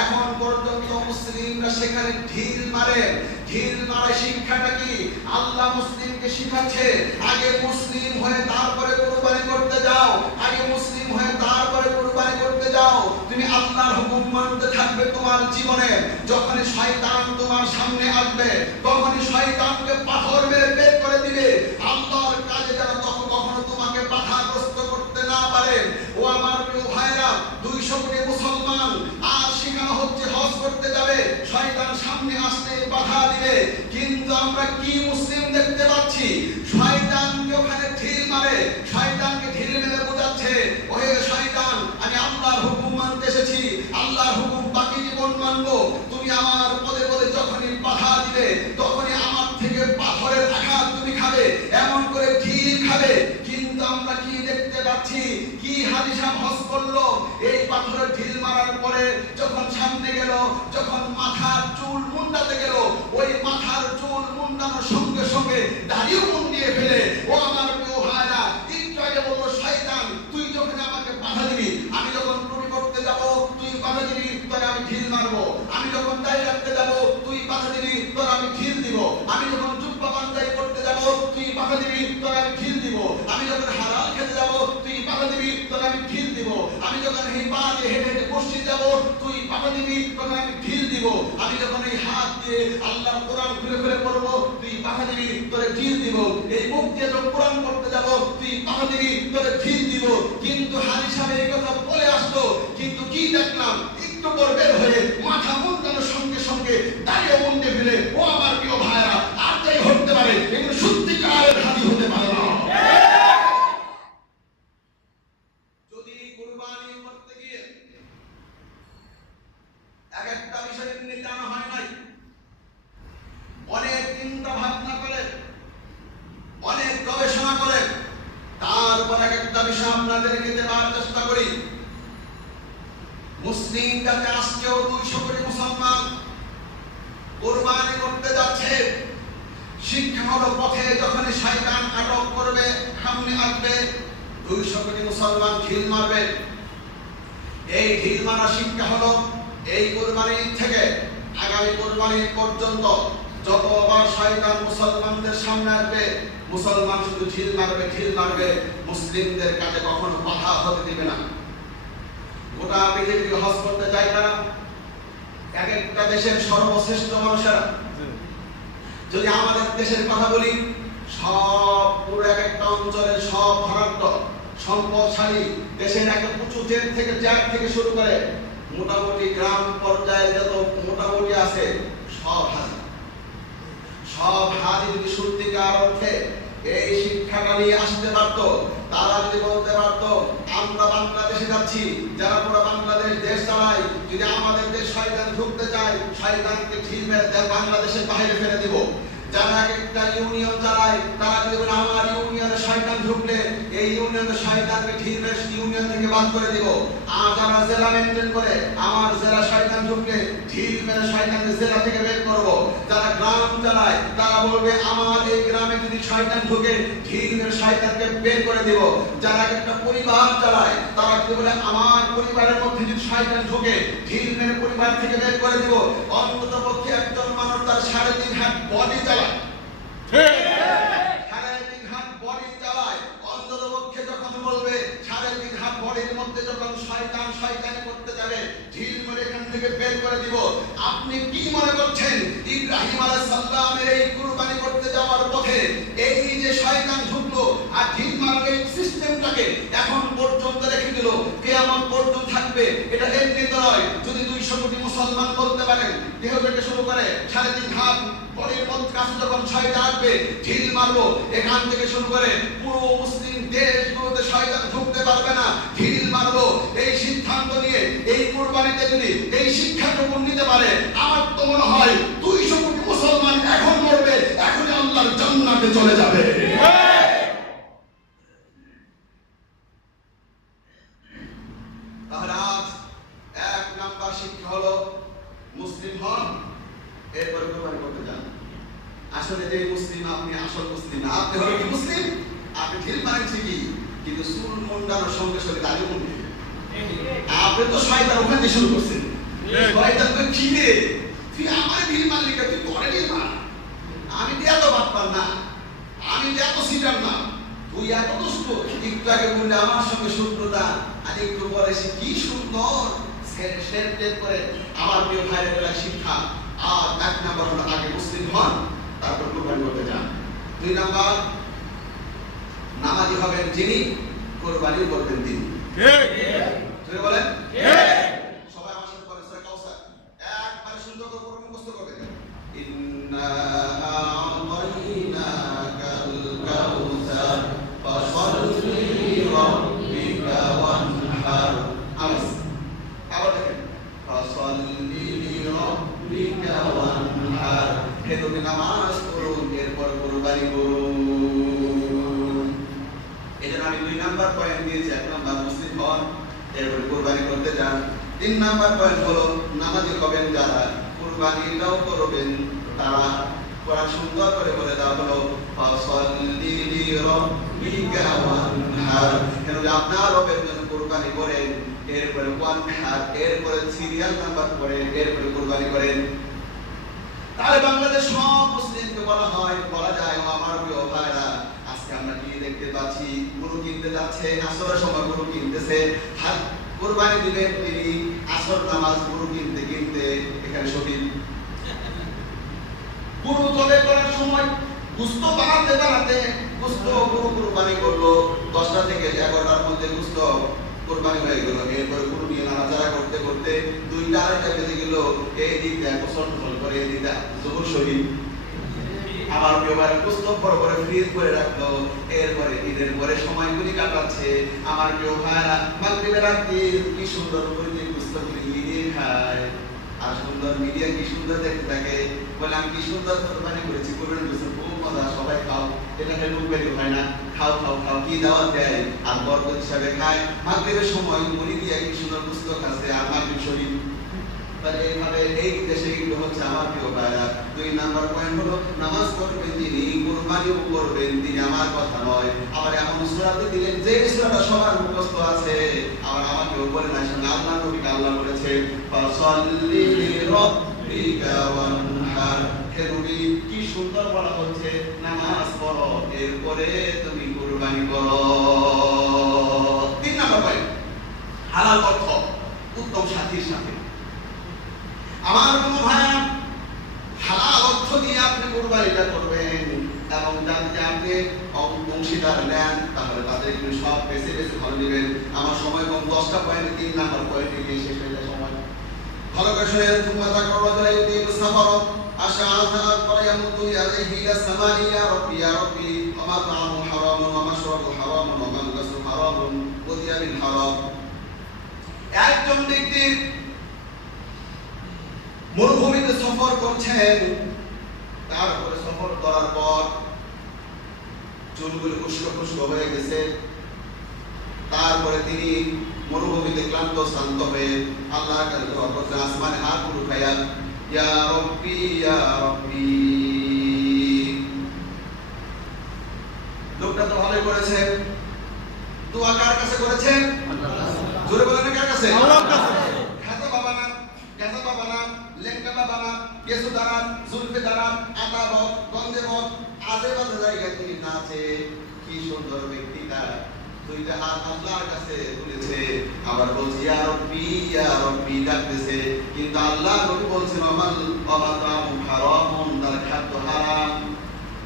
এখন পর্যন্ত মুসলিমরা সেখানে ঢিল মারে। ঢিল মারা শিক্ষাটা কি? আল্লাহ মুসলিমকে শিখাচ্ছে, আগে মুসলিম হয়ে তারপরে কুরবানি করতে যাও। আগে মুসলিম হয়ে তারপরে কুরবানি করতে যাও। তুমি আল্লাহর হুকুম মানতে থাকবে তোমার জীবনে। যখনই শয়তান তোমার সামনে আসবে, তখনই শয়তানকে পাথর মেরে বের করে দিবে। আল্লাহর কাজে যেন কখনো তোমাকে বাধাগ্রস্ত করতে না পারে। ও আমার প্রিয় ভাইরা, 200 কোটি মুসলমান আর শেখানো হচ্ছে হজ করতে যাবে, শয়তান সামনে আসলে বাধা দিবে। কিন্তু আমরা কি মুসলিম দেখতে পাচ্ছি? শয়তানকে ওখানে ঢিল মারে, শয়তানকে ঢিল মেরে বোঝাচ্ছে, ওহে শয়তান, আমি আল্লাহর হুকুম মানতে এসেছি, আল্লাহর হুকুম বাকি জীবন মানবো। তুমি আমার পদে পদে যখনই বাধা দিবে, তখনই আমার থেকে পাথরের আঘাত তুমি খাবে, এমন করে ঢিল খাবে। কিন্তু আমরা কি দেখতে পাচ্ছি? কি হাজী সাহেব হজ করলো, এই পাথরের ঢিল মারার পরে যখন সামনে গেল, যখন মাথার চুল মুন্ডাতে গেল, ওই মাথার চুল মুন্ডানোর সঙ্গে সঙ্গে দাড়িও মুন্ডিয়ে ফেলে। ও আমার প্রিয় ভাইরা, একটু আগে বললো শয়তান, তুই যখন আমাকে বাধা দিবি, আমি যখন টুপি করতে যাব তুই বাধা দিবি, তোর আমি ঢিল মারবো। আমি যখন দাড়ি রাখতে যাব তুই বাধা দিবি, তোর আমি ঢিল দিব। আমি যখন জুব্বা পাঞ্জাবি করতে যাব তুই বাধা দিবি, তোর আমি ঢিল দিব। আমি যখন হালাল খেতে যাব তুই বাধা দিবি, তোর আমি ঢিল দিব। আমি যখন এই পা দিয়ে হেঁটে হেঁটে মসজিদ যাব তুই বাধা দিবি, তোর আমি ঢিল দিব। আমি যখন এই হাত দিয়ে আল্লাহর কোরআন খুলে খুলে পড়বো তুই বাধা দিবি, তোরে ঢিল দিব। এই মুখ দিয়ে যখন কোরআন পড়তে যাব তুই বাধা দিবি, তোরে ঢিল দিব। কিন্তু হাজী সাহেব এই কথা বলে আসলো, কিন্তু কি দেখলাম? একটু পর বের হয়ে মাথা মুন্ডানোর সঙ্গে সঙ্গে দাঁড়িয়ে মুন্ডে ফেলে। ও আমার প্রিয় ভাইরা, আর যাই হতে পারে, এগুলো সত্যিকারের হাজী হতে পারে না। যদি কুরবানি করতে গিয়ে এক একটা বিষয় নিয়ে জানা হয় নাই, অনেক চিন্তা ভাবনা করে, অনেক গবেষণা করে, তারপর এক একটা বিষয় আপনাদেরকে দেওয়ার চেষ্টা করি। মুসলিম জাতি আজকেও 200 কোটি মুসলমান কুরবানি করতে যাচ্ছে। শিক্ষা হলো পথে যখন শয়তান আটক করবে, সামনে আসবে, 200 কোটি মুসলমান ঢিল মারবে। এই ঢিল মারা শিক্ষা হলো এই কুরবানির থেকে আগামী কুরবানির পর্যন্ত যতবার শয়তান মুসলমানদের সামনে আসবে, মুসলমান শুধু ঢিল মারবে, ঢিল মারবে, মুসলিমদের কাছে কখনো বাধা হতে দিবে না। গোটা পৃথিবীতে হজ করতে যায় তারা, এক একটা দেশের সর্বশ্রেষ্ঠ মানুষেরা। যদি আমাদের দেশের কথা বলি, সব পুরো এক একটা অঞ্চলের সব ধনাঢ্য সম্পদশালী দেশের একটা উঁচু জেট থেকে শুরু করে মোটামুটি গ্রাম পর্যায়ে যত মোটামুটি আছে সব হাজি যদি সত্যিকার অর্থে এই শিক্ষাটা নিয়ে আসতে পারতো, তারা যদি বলতে পারতো আমরা বাংলাদেশে যাচ্ছি, যারা পুরো বাংলাদেশ দেশ চালায়, যদি আমাদের দেশ শয়তান ঢুকতে চায়, শয়তানকে ঢিল মেরে বাংলাদেশের বাইরে ফেলে দিব। যারা একটা ইউনিয়ন চালায়, তারা যদি বলে আমার ইউনিয়নে শয়তান ঢুকলে এই ইউনিয়নের শয়তানকে ঢিল মেরে ইউনিয়ন থেকে বাদ করে দিব। আর যারা জেলা মেনটেন করে, আমার জেলা শয়তান ঢুকলে ঢিল মেরে শয়তানকে জেলা থেকে বের করব। যারা গ্রাম চালায়, তারা বলবে আমার এই গ্রামে যদি শয়তান ঢুকে ঢিল মেরে শয়তানকে বের করে দিব। যারা একটা পরিবার চালায়, তারা যদি বলে আমার পরিবারের মধ্যে যদি শয়তান ঢুকে ঢিল মেরে পরিবার থেকে বের করে দিব। অন্ততপক্ষে একজন মানুষ তার 3.5 হাত বডি চালায়, 3.5 হাত বডি চালায়, অন্ততপক্ষে যখন বলবে 3.5 হাত বডির মধ্যে যখন শয়তান শয়তানি করতে যাবে, ঢিল মেরে এখান থেকে থেকে বের করে দিব। আপনি কি মনে করছেন ইব্রাহিম আলাইহিস সালামের এই কুরবানি করতে যাওয়ার পথে এই যে শয়তান ঢুকলো আর ঢিল মারার এই সিস্টেমটাকে এখন পর্যন্ত রেখে দিল, কিয়ামত পর্যন্ত থাকবে? এটা এমনি তো নয়। যদি 200 কোটি মুসলমান বলতে পারেন, দেহ থেকে শুরু করে 3.5 হাত বডির মধ্যে কাছে যখন শয়তান আসবে ঢিল মারবো, এখান থেকে শুরু করে পুরো মুসলিম দেশগুলোতে শয়তান ঢুকতে পারবে না, ঢিল মারবো, এই সিদ্ধান্ত নিয়ে এই কুরবানিতে যদি এই শিক্ষাটুকু নিতে পারে, আমার তো মনে হয় 200 কোটি মুসলমান এখন মরবে, এখনই আল্লাহর জান্নাতে চলে যাবে। তাহলে আজ 1 নাম্বার শিক্ষা হলো মুসলিম হন, এরপর কুরবানি করতে যান। আসলে যে মুসলিম আপনি আসল মুসলিম না, আপনি হলো কি মুসলিম? আপনি ঢিল মারেন ঠিকই, কিন্তু চুল মুন্ডানোর সঙ্গে সঙ্গে দাড়ি মুন্ডে আপনি তো শয়তান ওখানে শুরু করছেন। শয়তান তো কি রে, তুই আমার ঢিল মারলি কে? তুই করে ঢিল মার। আমি তো এত বাটপার না, আমি তো এত সিটার না, তুই এত দুষ্ট। একটু আগে বললে আমার সঙ্গে শত্রুতা, আর একটু পরে সে কি সুন্দর শের করে। আমার প্রিয় ভাইয়েরা শিক্ষা, আর 1 নাম্বার হলো আগে মুসলিম হন, তারপর কুরবানি করতে যান। 2 নাম্বার নামাজি হবেন যিনি, কুরবানি করবেন তিনি। ঠিক বলেন? সবাই আমার সাথে পড়েন সূরা কাউসার, একবার সুন্দর করে পড়ে মুখস্থ করবেন। ইন্না আ'তাইনাকাল কাউসার ফাসাল্লি লিরাব্বিকা ওয়ানহার। আবার দেখেন, ফাসাল্লি লিরাব্বিকা ওয়ানহার। হে তুমি নামাজ পড়ুন, এরপর কুরবানি করুন। এজন্য আমি 2 নাম্বার পয়েন্ট দিয়েছি। 1 নাম্বার মুসলিম হন, এরপর কুরবানি করতে যান। 3 নাম্বার পয়েন্ট হলো নামাজি হবেন যারা, কুরবানিটাও করবেন তারা। কোরআন সুন্দর করে বলে দেওয়া হলো ফাসাল্লি লিরাব্বিকা ওয়ানহার। কেন আপনার রবের জন্য কুরবানি করেন, এরপরে ওয়ানহার, এরপরে সিরিয়াল নাম্বার করেন, এরপরে কুরবানি করেন। তাহলে বাংলাদেশ সব মুসলিমকে বলা যায় ও আমার প্রিয় ভাইরা, আজকে আমরা কি দেখতে পাচ্ছি? গরু কিনতে যাচ্ছে, আসরের সময় গরু কিনতেছে, কুরবানি দিবেন তিনি, আসর নামাজ গরু কিনতে কিনতে এখানে শহীদ। গরু জবে করার সময় গোশত বানাতে গোশত গরু কুরবানি করলো, 10টা থেকে 11টার মধ্যে গোশত কুরবানি হয়ে গেল। এরপরে গরু নিয়ে নাড়াচাড়া করতে করতে 2টা 2:30 বেজে গেল। এই দিকটা গোসল করে এই দিকটা জোহর শহীদ। আমার প্রিয় ভাই গোশত বড় ফ্রিজ করে রাখলো, এরপরে ঈদের পরে সময়গুলি কাটাচ্ছে। আমার প্রিয় ভাইরা মাগরিবের আগে কি সুন্দর করে গোশত দিয়ে খায়, আর সুন্দর মিডিয়া কি সুন্দর দেখতে থাকে, বলে আমি কি সুন্দর কুরবানি করেছি, কুরবানি করেছি, খুব মজা, সবাই খাও। এটা খেলে মুখ বেরিয়ে হয় না, খাও খাও খাও, কি দাওয়াত দেয় আর বরকত হিসাবে খায়। মাগরিবের সময় মুড়ি দিয়ে কি সুন্দর গোশত খাচ্ছে, আর মাগরিব শরীফ। তাহলে এইভাবে এই দেশে এগুলো হচ্ছে আমার প্রিয় ভাইরা। 2 নাম্বার পয়েন্ট হলো নামাজ পড়বেন যিনি, কুরবানিও করবেন তিনি, আমার কথা নয়। আবার এমন সূরাতে দিলেন যে সূরাটা সবার মুখস্থ আছে, আবার আমাকেও বলেন আসলে আল্লাহ নবীকে আল্লাহ বলেছে ফাসাল্লি লিরাব্বিকা ওয়ানহার। হে নবী, কি সুন্দর বলা হচ্ছে নামাজ পড়ো, এরপরে তুমি কুরবানি করো। 3 নাম্বার পয়েন্ট হালাল অর্থ, উত্তম সাথীর সাথে। আমার কোনো ভাইয়া হালাল অর্থ দিয়ে আপনি কুরবানিটা করবেন, এবং যাতে আপনি অংশীদার নেন, তাহলে তাদের একটু সব বেছে বেছে ভালো নেবেন। আমার সময় কম, 10টা পয়েন্ট, 3 নাম্বার পয়েন্টে গিয়ে শেষ হয়ে যায় সময়। ভালো করে শুনেন, তোমরা যা করো যাই দিন সাফর আশাআযা ফায়ামুতু আলাইহি ইলা সামাই ইয়া রাব্বি ওয়া মা'আমু হারামুন ওয়া মাশরাবু হারামুন ওয়া মালবাসু হারামুন ওয়া দিয়াবিল হারাম। একজন ব্যক্তি মরুভূমিতে সফর করছেন, তারপরে সফর করার পর চুলগুলো খুশক হয়ে গেছে, তারপরে তিনি মরুভূমিতে ক্লান্ত শ্রান্ত হয়ে আল্লাহর কাছে দোয়া করছেন, আসমানে হাত উঠাইয়া ইয়া রাব্বি ইয়া রাব্বি। লোকটা তো ভালোই করেছে, দোয়া কার কাছে করেছেন? জোরে বলেন, কার কাছে? আল্লাহর কাছে। খাজা বাবা না, গাজা বাবা না, লেঙ্কা বাবা না, কেসু দ্বারা, জুলফে দ্বারা, আতাবত, গন্ধেবত, আজে বাজে জায়গায় তিনি নাচে। কি সুন্দর ব্যক্তিটা। দুইটা হাত আল্লাহর কাছে তুলেছে, আবার বলছে ইয়া রব্বি ডাকতেছে, কিন্তু আল্লাহ নবী বলছেন আমাতামু হারামুন, তার খাদ্য হারাম,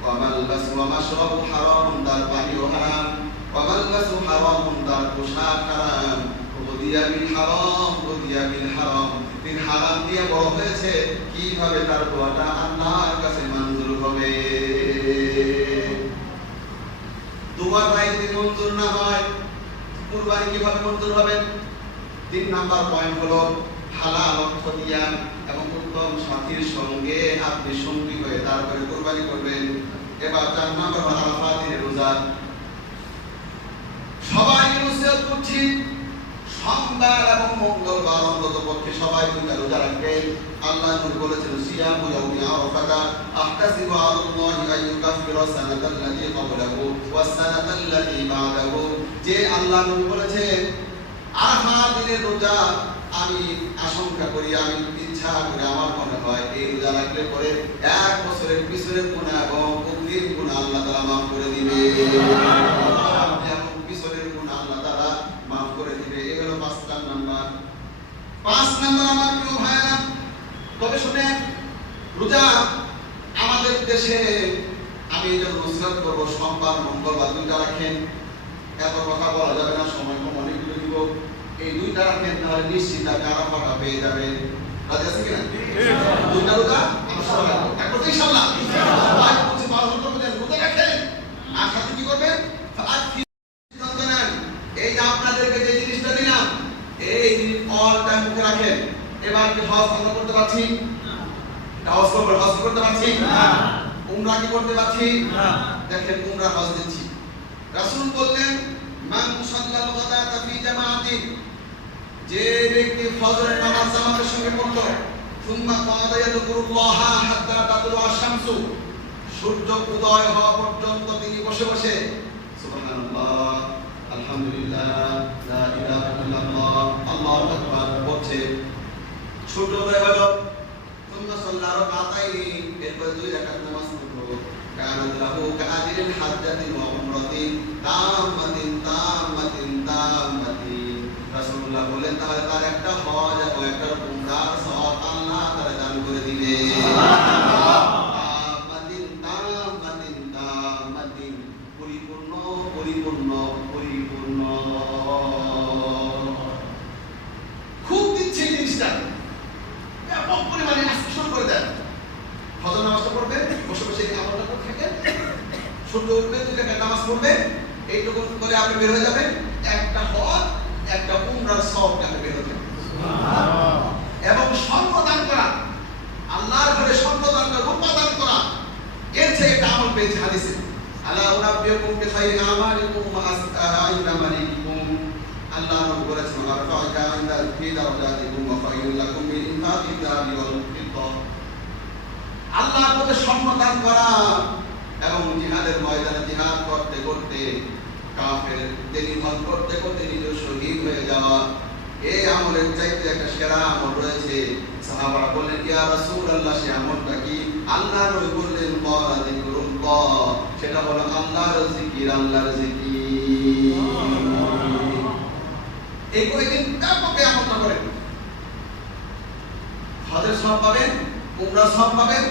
ওয়ামালবাসু ওয়া মাশরাবু হারামুন, তার পানীয় হারাম, ওয়ামালবাসু হারামুন, তার পোশাক হারাম, ওদিয়া বিল হারাম, তিনি হারাম দিয়ে বড় হয়েছে, কিভাবে তার দোয়াটা আল্লাহর কাছে মঞ্জুর হবে? দুবার ভাই যদি মঞ্জুর না হয়, কুরবানি কিভাবে মঞ্জুর হবে? 3 নাম্বার পয়েন্ট হলো হালাল অর্থ দিয়া এবং উত্তম সাথীর সঙ্গে আপনি সঙ্গী হয়ে তারপরে কুরবানি করবেন। এবার 4 নাম্বার হলো আরাফাত দিনের রোজা। সবাই নসিহত করছি, সোমবার এবং মঙ্গলবার অন্তত পক্ষে সবাই দুইটা রোজা রাখবেন। আল্লাহ নবী বলেছেন সিয়ামু ইয়াউমি আরাফাতা আহতাসিবু আলাল্লাহি আন ইউকাফিরা সানাতাল্লাতী ক্বাবলাহু ওয়াস সানাতাল্লাতী বা'দাহু, যে আল্লাহ নবী বলেছেন আরাফাত দিনের রোজা আমি আশঙ্কা করি, আমি ইচ্ছা করি, আমার মনে হয় এই রোজা রাখলে পরে 1 বছরের পিছনের গুনাহ এবং অগ্রিম গুনাহ আল্লাহ তাআলা মাফ করে দিবে, এবং পিছনের গুনাহ আল্লাহ তাআলা মাফ করে দিবে। এই হলো 5 নাম্বার। 5 নাম্বার আমার প্রিয় ভাইরা, তবে শুনেন, রোজা আমাদের দেশে আমি এই জন্য নসিহত করব, সোমবার মঙ্গলবার দুইটা রাখেন। এত কথা বলা যাবে না, সময় কম, অনেকগুলো দিব। এই দুইটা রাখেন, তাহলে নিশ্চিত আপনি আরাফাটা পেয়ে যাবেন। রাজি আছে কিনা? দুইটা রোজা আমরা সবাই রাখবো, একবার তো ইনশাআল্লাহ। ভাই বলছি 12 ঘন্টা পর্যন্ত রোজা রাখেন, আর সাথে কি করবেন? এই যে আপনাদেরকে যে জিনিসটা দিলাম, এই অল টাইম মুখে রাখেন। এবার কি হজ আমরা করতে পারছি? হজ করতে পারছি না। উমরা কি করতে পারছি না? দেখেন উমরা হজ দিচ্ছি। রাসূল বললেন মান সাল্লাল গাদাতা ফি জামাআতিন, যে ব্যক্তি ফজরের নামাজ জামাতের সঙ্গে পড়লো, সুম্মা কাদা ইয়াযকুরুল্লাহ হাত্তা তাতলু আশ-শামসু, সূর্য উদয় হওয়া পর্যন্ত তিনি বসে বসে সুবহানাল্লাহ, আলহামদুলিল্লাহ, লা ইলাহা ইল্লাল্লাহ, আল্লাহু আকবার বলছে, সূর্য উদয় হলো, সুম্মা সাল্লা রাকাতাইনি, এরপর 2 রাকাত নামাজ পড়লো, কানাত লাহু কাআজিরিল হাজ্জাতি ওয়া উমরাতিন তাম্মাতিন। রাসূলুল্লাহ বলেন তাহলে তার একটা হজ এবং একটা উমরার সওয়াব আল্লাহ তাআলা দান করে দিবে। সুবহানাল্লাহ। তাম্মাতিন, পরিপূর্ণ। খুব দিচ্ছে জিনিসটা, ব্যাপক পরিমাণে আজকে শুরু করে দেন। ফজর নামাজটা পড়বেন, বসে বসে এই আমলটা করতে থাকেন, সূর্য উঠবে 2 রাকাত নামাজ পড়বেন, এইটুকু করে আপনি বের হয়ে যাবেন, একটা হজ একটা উমরার সওয়াব আপনি বের হয়ে যাবেন। সুবহানাল্লাহ। এবং সম্পদান করা, আল্লাহর ঘরে সম্পদান করা, রূপদান করা, এর থেকে একটা আমল পেয়েছে হাদিসে, আলা উনাব্বিউকুম বিখাইরি আমালিকুম ওয়া আসআইনা মালিকুম, আল্লাহ নবী বলেছেন আরফা'কা ইনদা ফি দারাজাতিকুম ওয়া খায়রুল লাকুম মিন ইনফাকিদ যাহাবি ওয়াল ফিদ্দা, আল্লাহর পথে সম্পদান করা এবং জিহাদের ময়দানে জিহাদ করতে করতে কাফের দেনিভল করতে করতে নিজে শহীদ হয়ে যাওয়া, এই আমলের চাইতে একটা সেরা আমল রয়েছে। সাহাবারা বললেন ইয়া রাসূলুল্লাহ, সে আমলটা কি? আল্লাহ নবী বললেন ক্বালা যিকরুল্লাহ, সেটা হলো আল্লাহর জিকির। এই কয়েকদিন ব্যাপক আমলটা করেন, হজের সওয়াব পাবেন, উমরার সওয়াব পাবেন,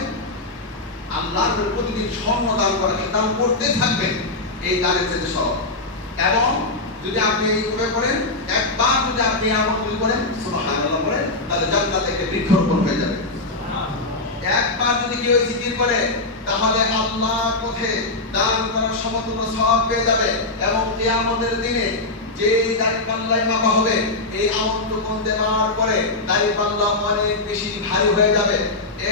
আল্লাহর প্রতিদিন স্বর্ণ দান করেন, দান করতে থাকবেন, এই দানের চেয়ে সওয়াব। এবং যদি আপনি এইভাবে করেন, একবার যদি আপনি আমল করেন, সুবহানাল্লাহ বলেন, তাহলে জান্নাতে একটা বৃক্ষরোপণ হয়ে যাবে। একবার যদি কেউ জিকির করে, তাহলে আল্লাহর পথে দান করার সমতুল্য সওয়াব পেয়ে যাবে। এবং কিয়ামতের দিনে যেই দাড়িপাল্লায় মাপা হবে, এই আমলটুকু দেওয়ার পরে দাড়িপাল্লা অনেক বেশি ভারী হয়ে যাবে।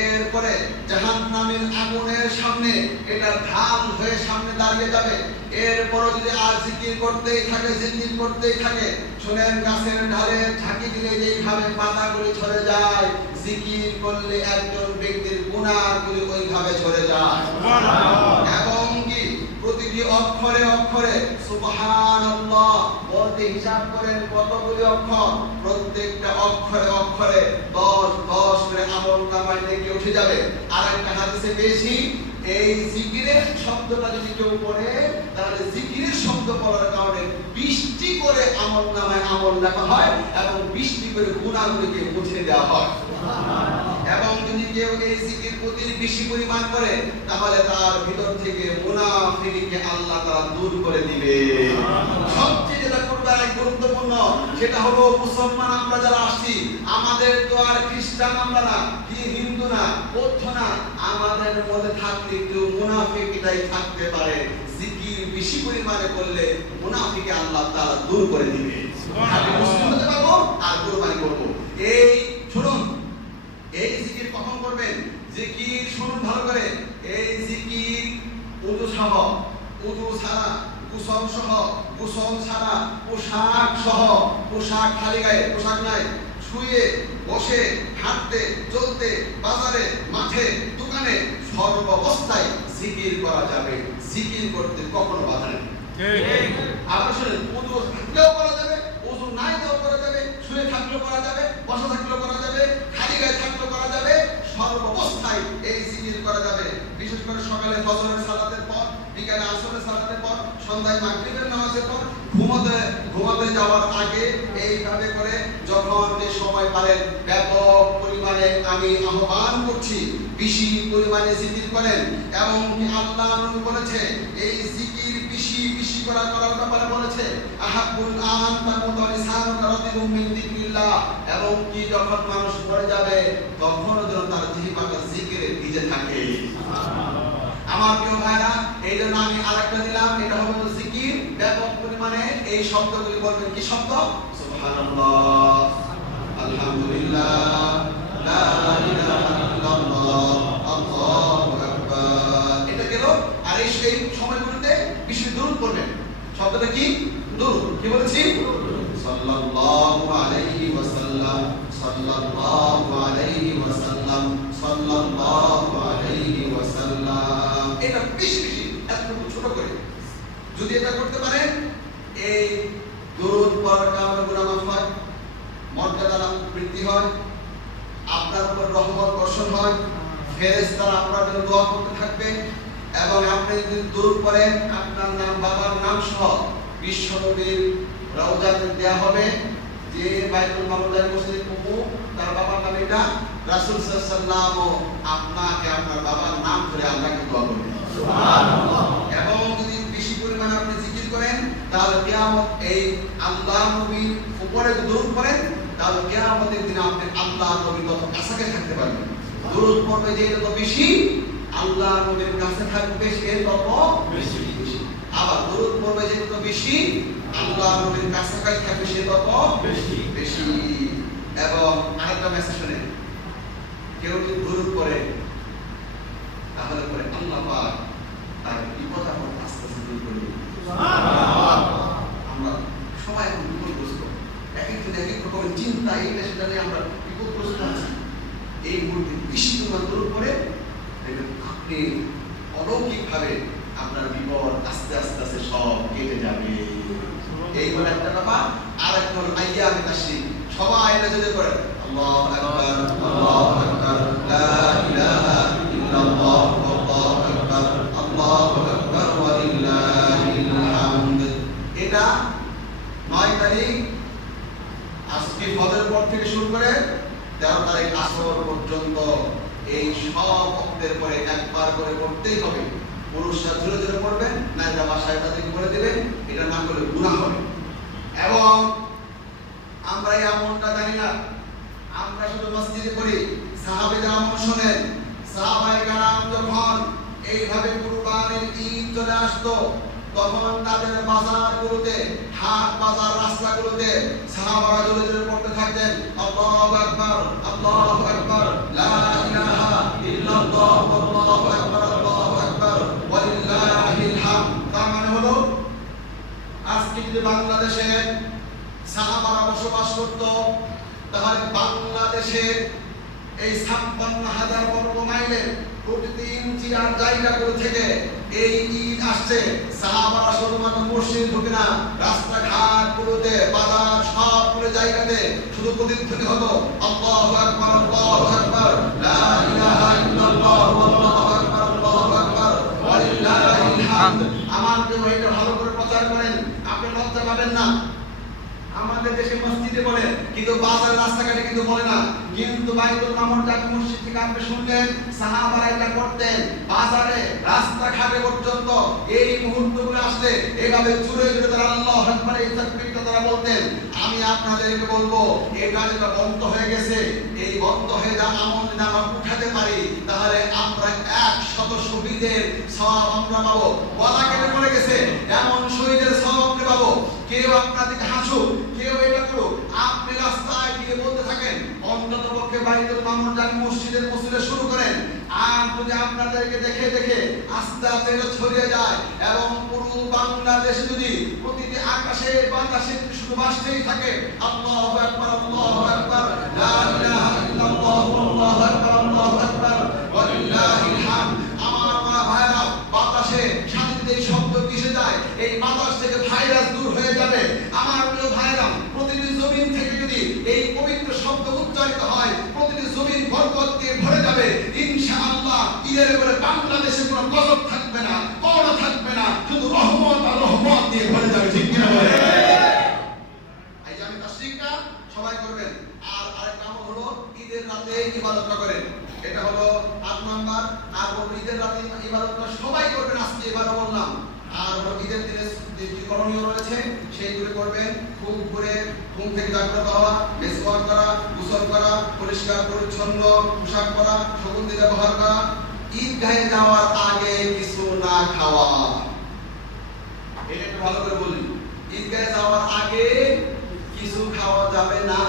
এরপরে জাহান্নামের আগুনের সামনে এটা ঢাল হয়ে সামনে দাঁড়িয়ে যাবে। এরপর যদি আর জিকির করতেই থাকে, শুনেন গাছের ঢালে ঝাঁকি দিলে যেইভাবে পাতাগুলি ঝরে যায়, জিকির করলে একজন ব্যক্তির গুনাহগুলি ওইভাবে ঝরে যায়। এবং কি প্রতিটি অক্ষরে অক্ষরে সুবহানাল্লাহ বলতে হিসাব করেন কতগুলি অক্ষর, প্রত্যেকটা অক্ষরে অক্ষরে 10 করে আমল নামায় নেকি উঠে যাবে। আর একটা হাদিসে পেয়েছি এই জিকিরের শব্দটা যদি কেউ পড়ে তাহলে জিকিরের শব্দ পড়ার কারণে 20টি করে আমলনামায় আমল লেখা হয় এবং 20টি করে গুনাহগুলোকে মুছে দেওয়া হয়। এবং যদি কেউ এই জিকির প্রতি বেশি পরিমাণ করে তাহলে তার ভিতর থেকে মুনাফিককে আল্লাহ তাআলা দূর করে দিবে। সবচেয়ে যেটা করবার গুরুত্বপূর্ণ সেটা হলো মুসলমান আমরা যারা আসছি, আমাদের তো আর খ্রিস্টান আমরা না, কি হিন্দু না, বৌদ্ধ না, আমাদের মধ্যে থাকলে একটু মুনাফিকটাই থাকতে পারে। জিকির বেশি পরিমাণে করলে মুনাফিককে আল্লাহ তাআলা দূর করে দিবে। আমি মুসলিম হতে পারবো আর কুরবানি করব। এই শুনুন, এই জিকির কখন করবেন? জিকির শুনুন ভালো করে। এই জিকির উযু সহ, উযু ছাড়া, গোসল সহ, গোসল ছাড়া, পোশাক সহ, পোশাক খালি গায়ে, পোশাক নাই, শুয়ে বসে হাঁটতে চলতে বাজারে মাঠে দোকানে সর্বাবস্থায় জিকির করা যাবে। জিকির করতে কখনো বাধা নেই। আবার শুনেন, উযু থাকলেও করা যাবে, উযু নাই দিয়েও করা যাবে, শুয়ে থাকলেও করা যাবে, বসা থাকলেও করা যাবে, খালি গায়ে থাকলেও করা যাবে, সর্বাবস্থায় এই জিকির করা যাবে। বিশেষ করে সকালে ফজরের সালাতের পর, বিকালে আসরের সালাতের পর, সন্ধ্যায় মাগরিবের নামাজের পর, ঘুমাতে যাওয়ার আগে এইভাবে করে যখন যে সময় পারেন ব্যাপক পরিমাণে আমি আহ্বান করছি বেশি পরিমাণে জিকির করেন। এবং আল্লাহ নবী বলেছে এই জিকির বেশি করার ব্যাপারে বলেছে আহাবুল আন তামুদু লিসানুকা রাতিবুম মিন যিকরিল্লাহ। এবং কি যখন মানুষ মরে যাবে তখন যেন তার জিহ্বাটা জিকিরে ভিজে থাকে। আমার প্রিয় ভাইরা, এই জন্য আমি আরেকটা দিলাম, এটা হলো জিকির ব্যাপক পরিমাণে। এই শব্দগুলি বলবেন, কি শব্দ? সুবহানাল্লাহ, আলহামদুলিল্লাহ, লা ইলাহা ইল্লাল্লাহ, আল্লাহু আকবার। এটা গেল। আর এই সময়গুলোতে বেশি দরুদ পড়বেন। শব্দটা কি? দরুদ। কি বলেছি? সাল্লাল্লাহু আলাইহি ওয়াসাল্লাম, সাল্লাল্লাহু আলাইহি ওয়াসাল্লাম, সাল্লাল্লাহু আলাইহি ওয়াসাল্লাম। এটা বেশি এতটুকু ছোট করে যদি এটা করতে পারেন, এই দরুদ পড়ার কারণে গুনাহ মাফ হয়, মর্যাদা বৃদ্ধি হয়, আপনার উপর রহমত বর্ষণ হয়, ফেরেশতারা আপনার জন্য দোয়া করতে থাকবে। এবং আপনি যদি দরুদ পড়েন আপনার নাম, বাবার নাম সহ বিশ্বনবীর রওজাতে দেয়া হবে যে বাইতুল মামুনের মসজিদে পড়বো, তার বাবার নাম এটা, রাসূল সাল্লাল্লাহু আলাইহি ওয়াসাল্লাম আপনাকে আপনার বাবার নাম ধরে আল্লাহকে দোয়া করবেন। সুবহানাল্লাহ। এবং যদি বেশি পরিমাণে আপনি জিকির করেন তাহলে কিয়ামত এই আল্লাহ নবীর উপরে যদি দরুদ পড়েন তাহলে কিয়ামতের দিনে আপনি আল্লাহ নবীর তত কাছে থাকতে পারবেন। দরুদ পড়বে যে যত বেশি আল্লাহ নবীর কাছে থাকবে সে তত বেশি। আবার দরুদ পড়বে যে যত বেশি আল্লাহ নবীর কাছে থাকবে সে তত বেশি। এবং আরেকটা মেসেজ শুনেন, কেউ যদি দরুদ পড়ে তাহলে পরে আল্লাহ পাক তার বিপদ আপদ আস্তে আস্তে দূর করে দিবেন। সুবহানাল্লাহ। আমরা সবাই এখন বিপদগ্রস্ত, এক এক রকমের চিন্তা, এইটা সেটা নিয়ে আমরা বিপদগ্রস্ত আছি। এই মুহূর্তে বেশি পরিমাণ দরুদ পড়ে আপনি অলৌকিকভাবে আপনার বিপদ আস্তে আস্তে সব কেটে যাবে। এই বলে একটা ব্যাপার। আর একটা হল আইয়ামে তাশরিক। সবাই এটা যদি করেন আল্লাহু আকবার, আল্লাহু আকবার, লা ইলাহা ইল্লাল্লাহ, আল্লাহু আকবার, আল্লাহু আকবার ওয়া লিল্লাহিল হামদ। এটা 9 তারিখ আজকে ফজরের পর থেকে শুরু করে 13 তারিখ আসর পর্যন্ত এই সব ওয়াক্তের পরে একবার করে পড়তেই হবে। পুরুষরা ধীরে ধীরে পড়বেন, নারীরা বাসায় তাদেরকে বলে দেবেন, এটা না করলে গুনাহ হবে। এবং আমরা এই আমলটা জানি না, আমরা শুধু মসজিদে করি। সাহাবাদের আমল শুনেন, সাহাবায়ে কেরাম যখন এইভাবে কুরবানির ঈদ চলে আসতো তখন তাদের বাজারগুলোতে, হাট বাজার রাস্তাগুলোতে সাহাবারা জোরে জোরে পড়তে থাকতেন আল্লাহু আকবার, আল্লাহু আকবার, লা ইলাহা ইল্লাল্লাহ, আল্লাহু আকবার, আল্লাহু আকবার ওয়া লিল্লাহিল হামদ। তার মানে হলো আজকে যদি বাংলাদেশে সাহাবারা বসবাস করত তাহলে বাংলাদেশে এই 56,000 বর্গ মাইলের প্রতি ইঞ্চি আর জায়গাগুলো থেকে এই ঈদ আসছে। সাহাবারা শুধুমাত্র মসজিদ ঢুকে না, রাস্তাঘাটগুলোতে, বাজার সবগুলো জায়গাতে শুধু প্রতিধ্বনি হতো আল্লাহু আকবার, আল্লাহু আকবার, লা ইলাহা ইল্লাল্লাহ, আল্লাহু আকবার, আল্লাহু আকবার বাইতুল মামুর জামে মসজিদ থেকে আপনি শুনলেন সাহাবারা এটা করতেন, বাজারে রাস্তাঘাটে পর্যন্ত এই মুহূর্তগুলো আসলে এভাবে জুড়ে জুড়ে তারা আল্লাহু আকবার এই তাকবীরটা তারা বলতেন। আমি আপনাদেরকে বলবো এটা যেটা বন্ধ হয়ে গেছে, এই বন্ধ হয়ে যা আমল যদি আমরা উঠাতে পারি তাহলে আমরা 100 শহীদের সওয়াব আমরা পাবো। বলা কেটে পড়ে গেছে, এমন শহীদের সওয়াব আপনি পাবো। কেউ আপনাদেরকে হাসুক, কেউ এটা করুক, আপনি রাস্তায় গিয়ে বলতে থাকেন অন্তত পক্ষে বাইতুল মামুর জামে মসজিদের মসজিদে শুরু করেন। আর যদি আপনাদেরকে দেখে দেখে আস্তে আস্তে ছড়িয়ে যায় এবং পুরো বাংলাদেশে যদি প্রতিটি আকাশে বাতাসে শুধু বাসতেই থাকে আল্লাহু আকবার আল্লাহু আকবার লা ইলাহা ইল্লাল্লাহু আল্লাহু আকবার আল্লাহু আকবার ওয়া লিল্লাহিল হামদ। আমার মা ভাইরা, বাতাসে সাথে এই শব্দ মিশে যায়, এই বাতাস থেকে ভাইরাস দূর হয়ে যাবে। আমার প্রিয় ভাইরা, প্রতিটি জমিন থেকে যদি এই পবিত্র শব্দ উচ্চারিত হয় প্রতিটি জমিন বরকত দিয়ে ভরে যাবে ইনশাআল্লাহ। ঈদের পরে বাংলাদেশে কোনো গজব থাকবে না, করোনা থাকবে না, শুধু রহমত আর রহমত দিয়ে ভরে যাবে। ঠিক কি না বলেন? এই যে আমি তাসরিকটা সবাই করবেন। আর আরেকটা আমল হলো ঈদের রাতে ইবাদতটা করেন, এটা হলো 8 নাম্বার। আর ঈদের রাতে ইবাদতটা সবাই করবেন, আজকে এবারও বললাম। আর ঈদের দিনে যে করণীয় রয়েছে সেইগুলো করবেন। খুব করে ঘুম থেকে জাগ্রত হওয়া, মেসওয়াক করা, গোসল করা, পরিষ্কার পরিচ্ছন্ন পোশাক পরা, সুগন্ধি ব্যবহার করা, ঈদগাহে যাওয়ার আগে কিছু না খাওয়া। এটা একটু ভালো করে বলি, ঈদগাহে যাওয়ার আগে কিছু খাওয়া যাবে না।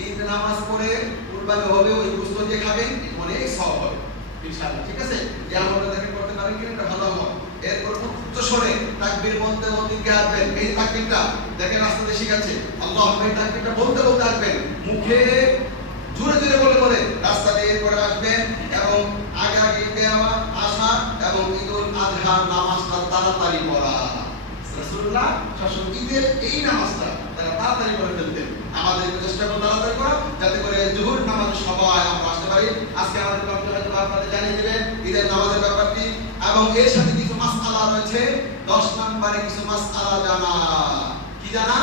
ঈদ নামাজ পড়ে কুরবানি হবে, ওই গোশত দিয়ে খাবেন, অনেক সওয়াব হবে ইনশাআল্লাহ। ঠিক আছে, যে আমলটা দেখে করতে পারেন কিনা এটা ভালো আমল। এরপর উচ্চ স্বরে তাকবীর বলতে বলতে কে আসবেন, এই তাকবীরটা দেখেন রাস্তাতে শিখাচ্ছে আল্লাহু আকবার, তাকবীরটা বলতে বলতে আসবেন, মুখে জোরে জোরে বলে বলে রাস্তা দিয়ে করে আসবেন এবং আগে আগে দেওয়া আসা এবং ঈদুল আজহার নামাজটা তাড়াতাড়ি পড়া। রাসূলুল্লাহ সবসময় ঈদের এই নামাজটা তারা তাড়াতাড়ি করে ফেলতেন। আমাদের চেষ্টা করতে তাড়াতাড়ি করা যাতে করে জোহর নামাজে সবাই আমরা আসতে পারি। আজকে আমাদের কমিটি হয়তো আপনাদের জানিয়ে দেবেন ঈদের নামাজের ব্যাপারটি এবং এর সাথে কিছু মাসআলা রয়েছে। 10 নম্বরে কিছু মাসআলা জানা। কি জানা?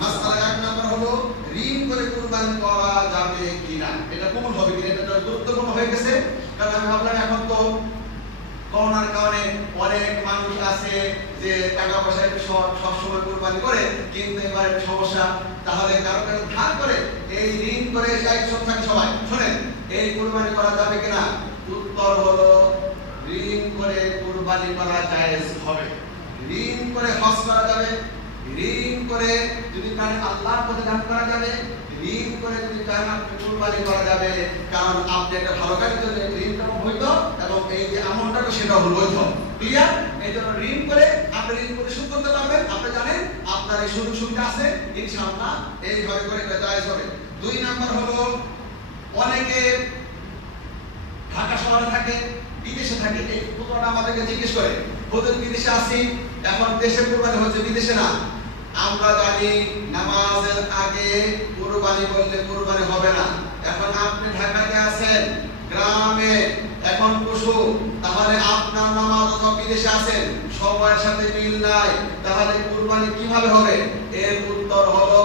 মাসআলা 1 নম্বর হলো ঋণ করে কুরবানি করা যাবে কিনা, এটা কবুল হবে কিনা, এটা গুরুত্বপূর্ণ হয়ে গেছে। কারণ আমি ভাবলাম এখন তো করোনার কারণে অনেক মানুষ আছে যে টাকা পয়সা সব সময় কুরবানি করে, কিন্তু এবার একটা সমস্যা, তাহলে কারো কাছে ধার করে এই ঋণ করে দায়িত্ব থাকে সবাই। শুনেন, এই কুরবানি করা যাবে কিনা? উত্তর হলো ঋণ করে কুরবানি করা জায়েজ হবে। ঋণ করে হজ করা যাবে, ঋণ করে যদি কারণ আল্লাহর পথে দান করা যাবে, ঋণ করে যদি কারণ আপনি কুরবানি করা যাবে। কারণ আপনি একটা ভালো কাজের জন্য ঋণটা বৈধ এবং এই যে আমলটা সেটা হলো বৈধ। ক্লিয়ার? এই জন্য ঋণ করে আপনি ঋণ পরিশোধ করতে পারবেন। আপনি জানেন আপনার এই সুযোগ সুবিধা আছে, ইনশাআল্লাহ এইভাবে করে এটা জায়েজ হবে। 2 নাম্বার হলো অনেকে ঢাকা শহরে থাকে, বিদেশে থাকে, এই পুরোটা আমাদেরকে জিজ্ঞেস করে ওদের বিদেশে আসি, এখন দেশে কুরবানি হচ্ছে বিদেশে না। আমরা জানি নামাজের আগে কুরবানি করলে কুরবানি হবে না। এখন আপনি ঢাকাতে আছেন, গ্রামে এখন পশু, তাহলে আপনার নামাজ অথবা বিদেশে আছেন, সময়ের সাথে মিল নাই, তাহলে কুরবানি কিভাবে হবে? এর উত্তর হলো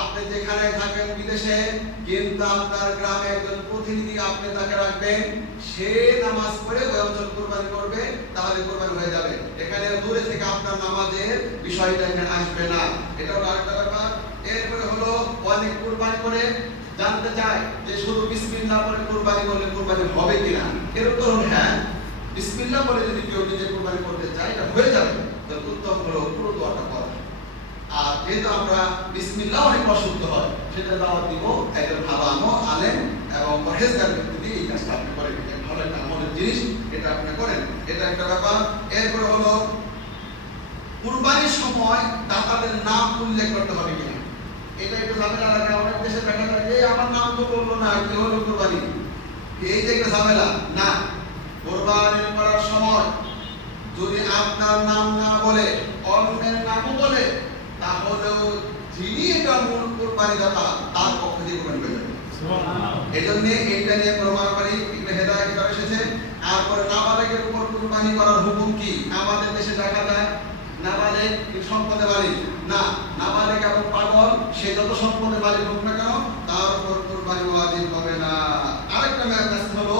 আপনি যেখানে থাকেন বিদেশে, কিন্তু আপনার গ্রামে একজন প্রতিনিধি আপনি তাকে রাখবেন, সে নামাজ পড়ে ওই অঞ্চল কুরবানি করবে, তাহলে কুরবানি হয়ে যাবে। এখানে দূরে থেকে আপনার নামাজের বিষয়টা এখানে আসবে না। এটা হলো আরেকটা ব্যাপার। এরপরে হলো অনেক কুরবানি করে জানতে চায় যে শুধু বিসমিল্লাহ বলে কুরবানি করলে কুরবানি হবে কিনা। এর উত্তর হলো হ্যাঁ, বিসমিল্লাহ বলে যদি কেউ নিজে কুরবানি করতে চায় এটা হয়ে যাবে। তার উত্তম হলো পুরো দোয়াটা করা। আর যেহেতু আমরা বিসমিল্লাহ অনেক অশুদ্ধ হয়, সেটা দাওয়াত দিব একজন ভালো আলেম এবং পরহেজগার ব্যক্তি এই কাজটা আপনি করেন। এটা ভালো একটা আমলের জিনিস, এটা আপনি করেন, এটা একটা ব্যাপার। এরপরে হলো কুরবানির সময় দাতাদের নাম উল্লেখ করতে হবে কিনা। এটা একটু ঝামেলা লাগে, অনেক দেশে দেখা যায় যে আমার নাম তো বললো না, কি হলো কুরবানি, এই যে একটা ঝামেলা। না, কুরবানি করার সময় যদি আপনার নাম না বলে অন্যের নামও বলে, তাহলেও যিনি এটা মূল কুরবানি দাতা তার পক্ষ দিয়ে কুরবানি হয়ে যাবে। এজন্য এইটা নিয়ে প্রমাণ করি এগুলো হেদায়েত কিতাব এসেছে। তারপরে নাবালেগের উপর কুরবানি করার হুকুম কি? আমাদের দেশে দেখা যায় নাবালেগ সম্পদের মালিক না, নাবালেগ এবং পাগল সে যত সম্পদের মালিক হোক না কেন তার উপর কুরবানি ওয়াজিব হবে না। আরেকটা মেসেজ হলো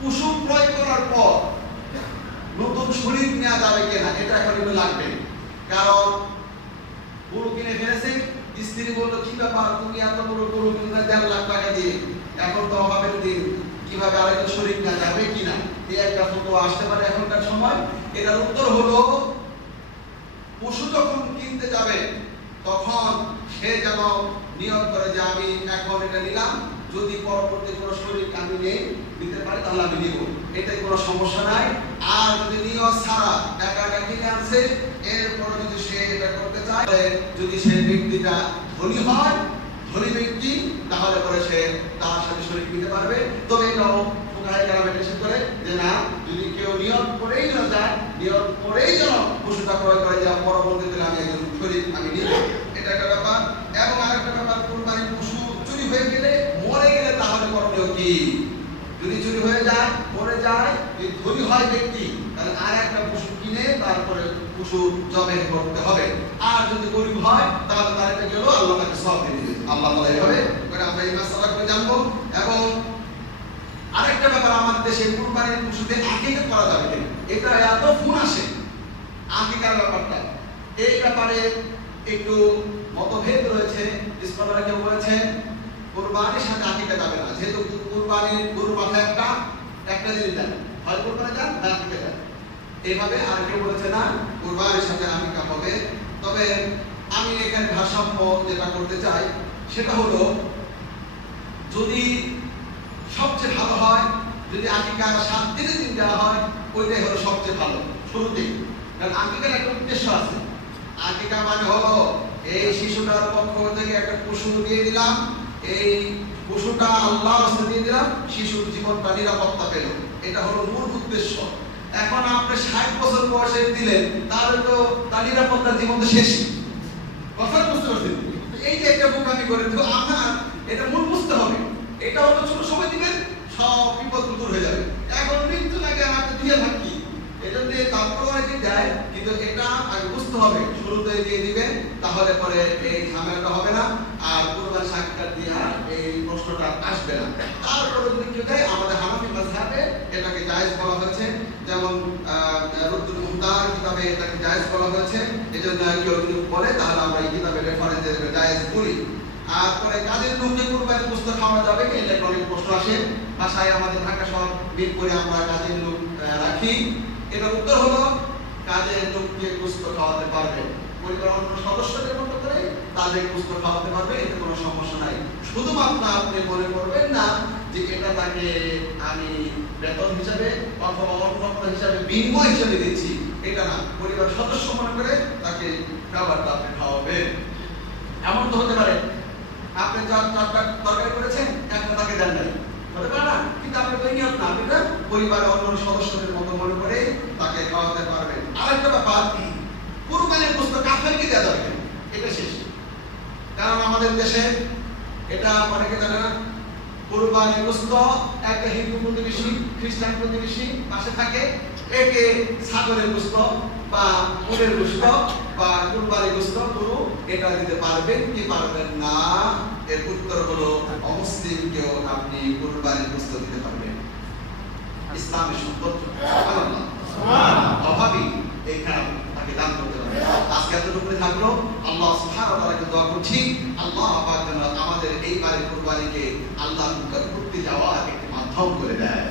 পশু ক্রয় করার পর নতুন শরীর নেওয়া যাবে কিনা, এটা এখন একটু লাগবে। কারণ গরু কিনে ফেলেছে, স্ত্রী বললো কি ব্যাপার তুমি এত বড় গরু কিনে 1.5 লাখ টাকা দিয়ে, এখন তো অভাবের দিন, কিভাবে আরেকটা শরীর নেওয়া যাবে কিনা, এই একটা ফতোয়া আসতে পারে এখনকার সময়। এটার উত্তর হলো পশু যখন কিনতে যাবে তখন সে যেন নিয়ত করে যে আমি এখন এটা নিলাম, যদি পরবর্তী কোনো শরীর আমি নিতে পারি তাহলে আমি নিব, এটাই কোনো সমস্যা নাই। আর যদি নিয়ত ছাড়া একা একা কিনে আনছে, এরপর যদি সে এটা করতে চায়, যদি সে ব্যক্তিটা ধনী হয়, ধনী ব্যক্তি, তাহলে পরে সে তার সাথে শরীর নিতে পারবে। তবে এটাও ফুকাহায়ে কেরাম নিষেধ করে যে না, যদি কেউ নিয়ত করেই যেন যায়, নিয়ত করেই যেন পশুটা ক্রয় করে যা পরবর্তীতে আমি একজন শরীর আমি নিব, এটা একটা ব্যাপার। এবং আরেকটা ব্যাপার, কুরবানির পশু চুরি হয়ে গেলে, মরে গেলে তাহলে করণীয় কি? যদি চুরি হয়ে যায়, মরে যায়, যদি ধনী হয় ব্যক্তি, তাহলে আর একটা পশু কিনে তারপরে পশু জবাই করতে হবে। আর যদি গরিব হয় তাহলে তার একটা গেল, আল্লাহ তাকে সওয়াব দিয়ে দিবেন। আল্লাহ তাআলা এইভাবে করে আমরা এই মাসআলা করে জানবো। এবং আরেকটা ব্যাপার, আমাদের দেশে কুরবানির পশুতে আকিকা করা যাবে কিনা, এটা এত ফোন আসে আকিকার ব্যাপারটা, এই ব্যাপারে একটু মতভেদ রয়েছে। ইসলামরা কেউ বলেছেন কুরবানির সাথে আকিকা যাবে না, যেহেতু কুরবানির গরুর মাথায় একটা জিনিস দেন, হয় কুরবানি দেন না আকিকা দেন, এইভাবে। আর কেউ বলেছে না, কুরবানির সাথে আকিকা হবে। তবে আমি এখানে ভারসাম্য যেটা করতে চাই সেটা হলো, যদি সবচেয়ে ভালো হয় যদি আকিকা 7 দিনের দিন দেওয়া হয়, ওইটাই হলো সবচেয়ে ভালো শুরুতেই। কারণ আকিকার একটা উদ্দেশ্য আছে। আকিকা মানে হলো এই শিশুটার পক্ষ থেকে একটা পশু দিয়ে দিলাম, এই পশুটা আল্লাহর রাস্তায় দিয়ে দিলাম, শিশুর জীবনটা নিরাপত্তা পেল, এটা হলো মূল উদ্দেশ্য। এখন আপনি 60 বছর বয়সে দিলেন, তাহলে তো তার নিরাপত্তার জীবন তো শেষই। কথা বুঝতে পারছেন? এই যে একটা বোকামি করে, তো আমার এটা মূল বুঝতে হবে। এটা হলো ছোট সময় দিবেন, সব বিপদ দূর হয়ে যাবে। এখন মৃত্যু লাগে আমাকে দিয়ে থাকি, এটা দিয়ে তারপর অনেকে দেয়, কিন্তু এটা আগে বুঝতে হবে, শুরুতে দিয়ে দিবেন, তাহলে পরে এই ঝামেলাটা হবে না, আর কুরবানি সাক্ষাৎ দিয়ে এই প্রশ্নটা আসবে না। তারপরে যদি কেউ দেয়, আমাদের হানাফি মাযহাবে এটাকে জায়েজ বলা হয়েছে, যেমন রুদ্দুল মুহতার কিতাবে এটাকে জায়েজ বলা হয়েছে। এজন্য কেউ যদি বলে তাহলে আমরা এই কিতাবে রেফারেন্সে জায়েজ বলি। আর পরে কাজের লোককে কুরবানি গোশত খাওয়া যাবে কি, এটা অনেক প্রশ্ন আসে। বাসায় আমাদের ঢাকা শহর বিল করে আমরা কাজের লোক রাখি, এটার উত্তর হলো কাজের লোককে গোশত খাওয়াতে পারবে, পরিবার অন্য সদস্যদের মতো করে তাদের গোশত খাওয়াতে পারবে, এতে কোনো সমস্যা নাই। শুধুমাত্র আপনি মনে করবেন না যে এটা তাকে আমি বেতন হিসাবে অথবা অন্য কোনো হিসাবে বিনিময় হিসাবে দিচ্ছি, এটা না, পরিবার সদস্য মনে করে তাকে খাবারটা আপনি খাওয়াবেন। এমন তো হতে পারে আপনি 4টা তরকারি করেছেন, একটা তাকে দেন নাই, হতে পারে না, কিন্তু আপনি তো নিয়ত না, আপনি না পরিবারের অন্য সদস্যদের মতো মনে করে তাকে খাওয়াতে পারবেন। আরেকটা ব্যাপার, কুরবানির গোশত কাফেরকে দেওয়া যাবে না, এটা শেষ। কারণ আমাদের দেশে এটা অনেকে জানে না, কুরবানির গোশত একটা হিন্দু প্রতিবেশী, খ্রিস্টান প্রতিবেশী পাশে থাকে, একে ছাগলের গোশত বা উটের গোশত বা কুরবানির গোশত গরু এটা দিতে পারবেন কি পারবেন না? এর উত্তর হলো অমুসলিমকেও আপনি কুরবানির গোশত দিতে পারবেন। ইসলামের সৌন্দর্য, সুবহানাল্লাহ, সুবহানাল্লাহ, অভাবী এইখানে তাকে দান করতে পারবেন। আজকে এতটুকু থাকলো। আল্লাহ সুবহানাহু ওয়া তাআলাকে দোয়া করছি, আল্লাহ পাক যেন আমাদের এই বারের কুরবানিকে আল্লাহর নিকটবর্তী যাওয়ার একটি মাধ্যম করে দেয়।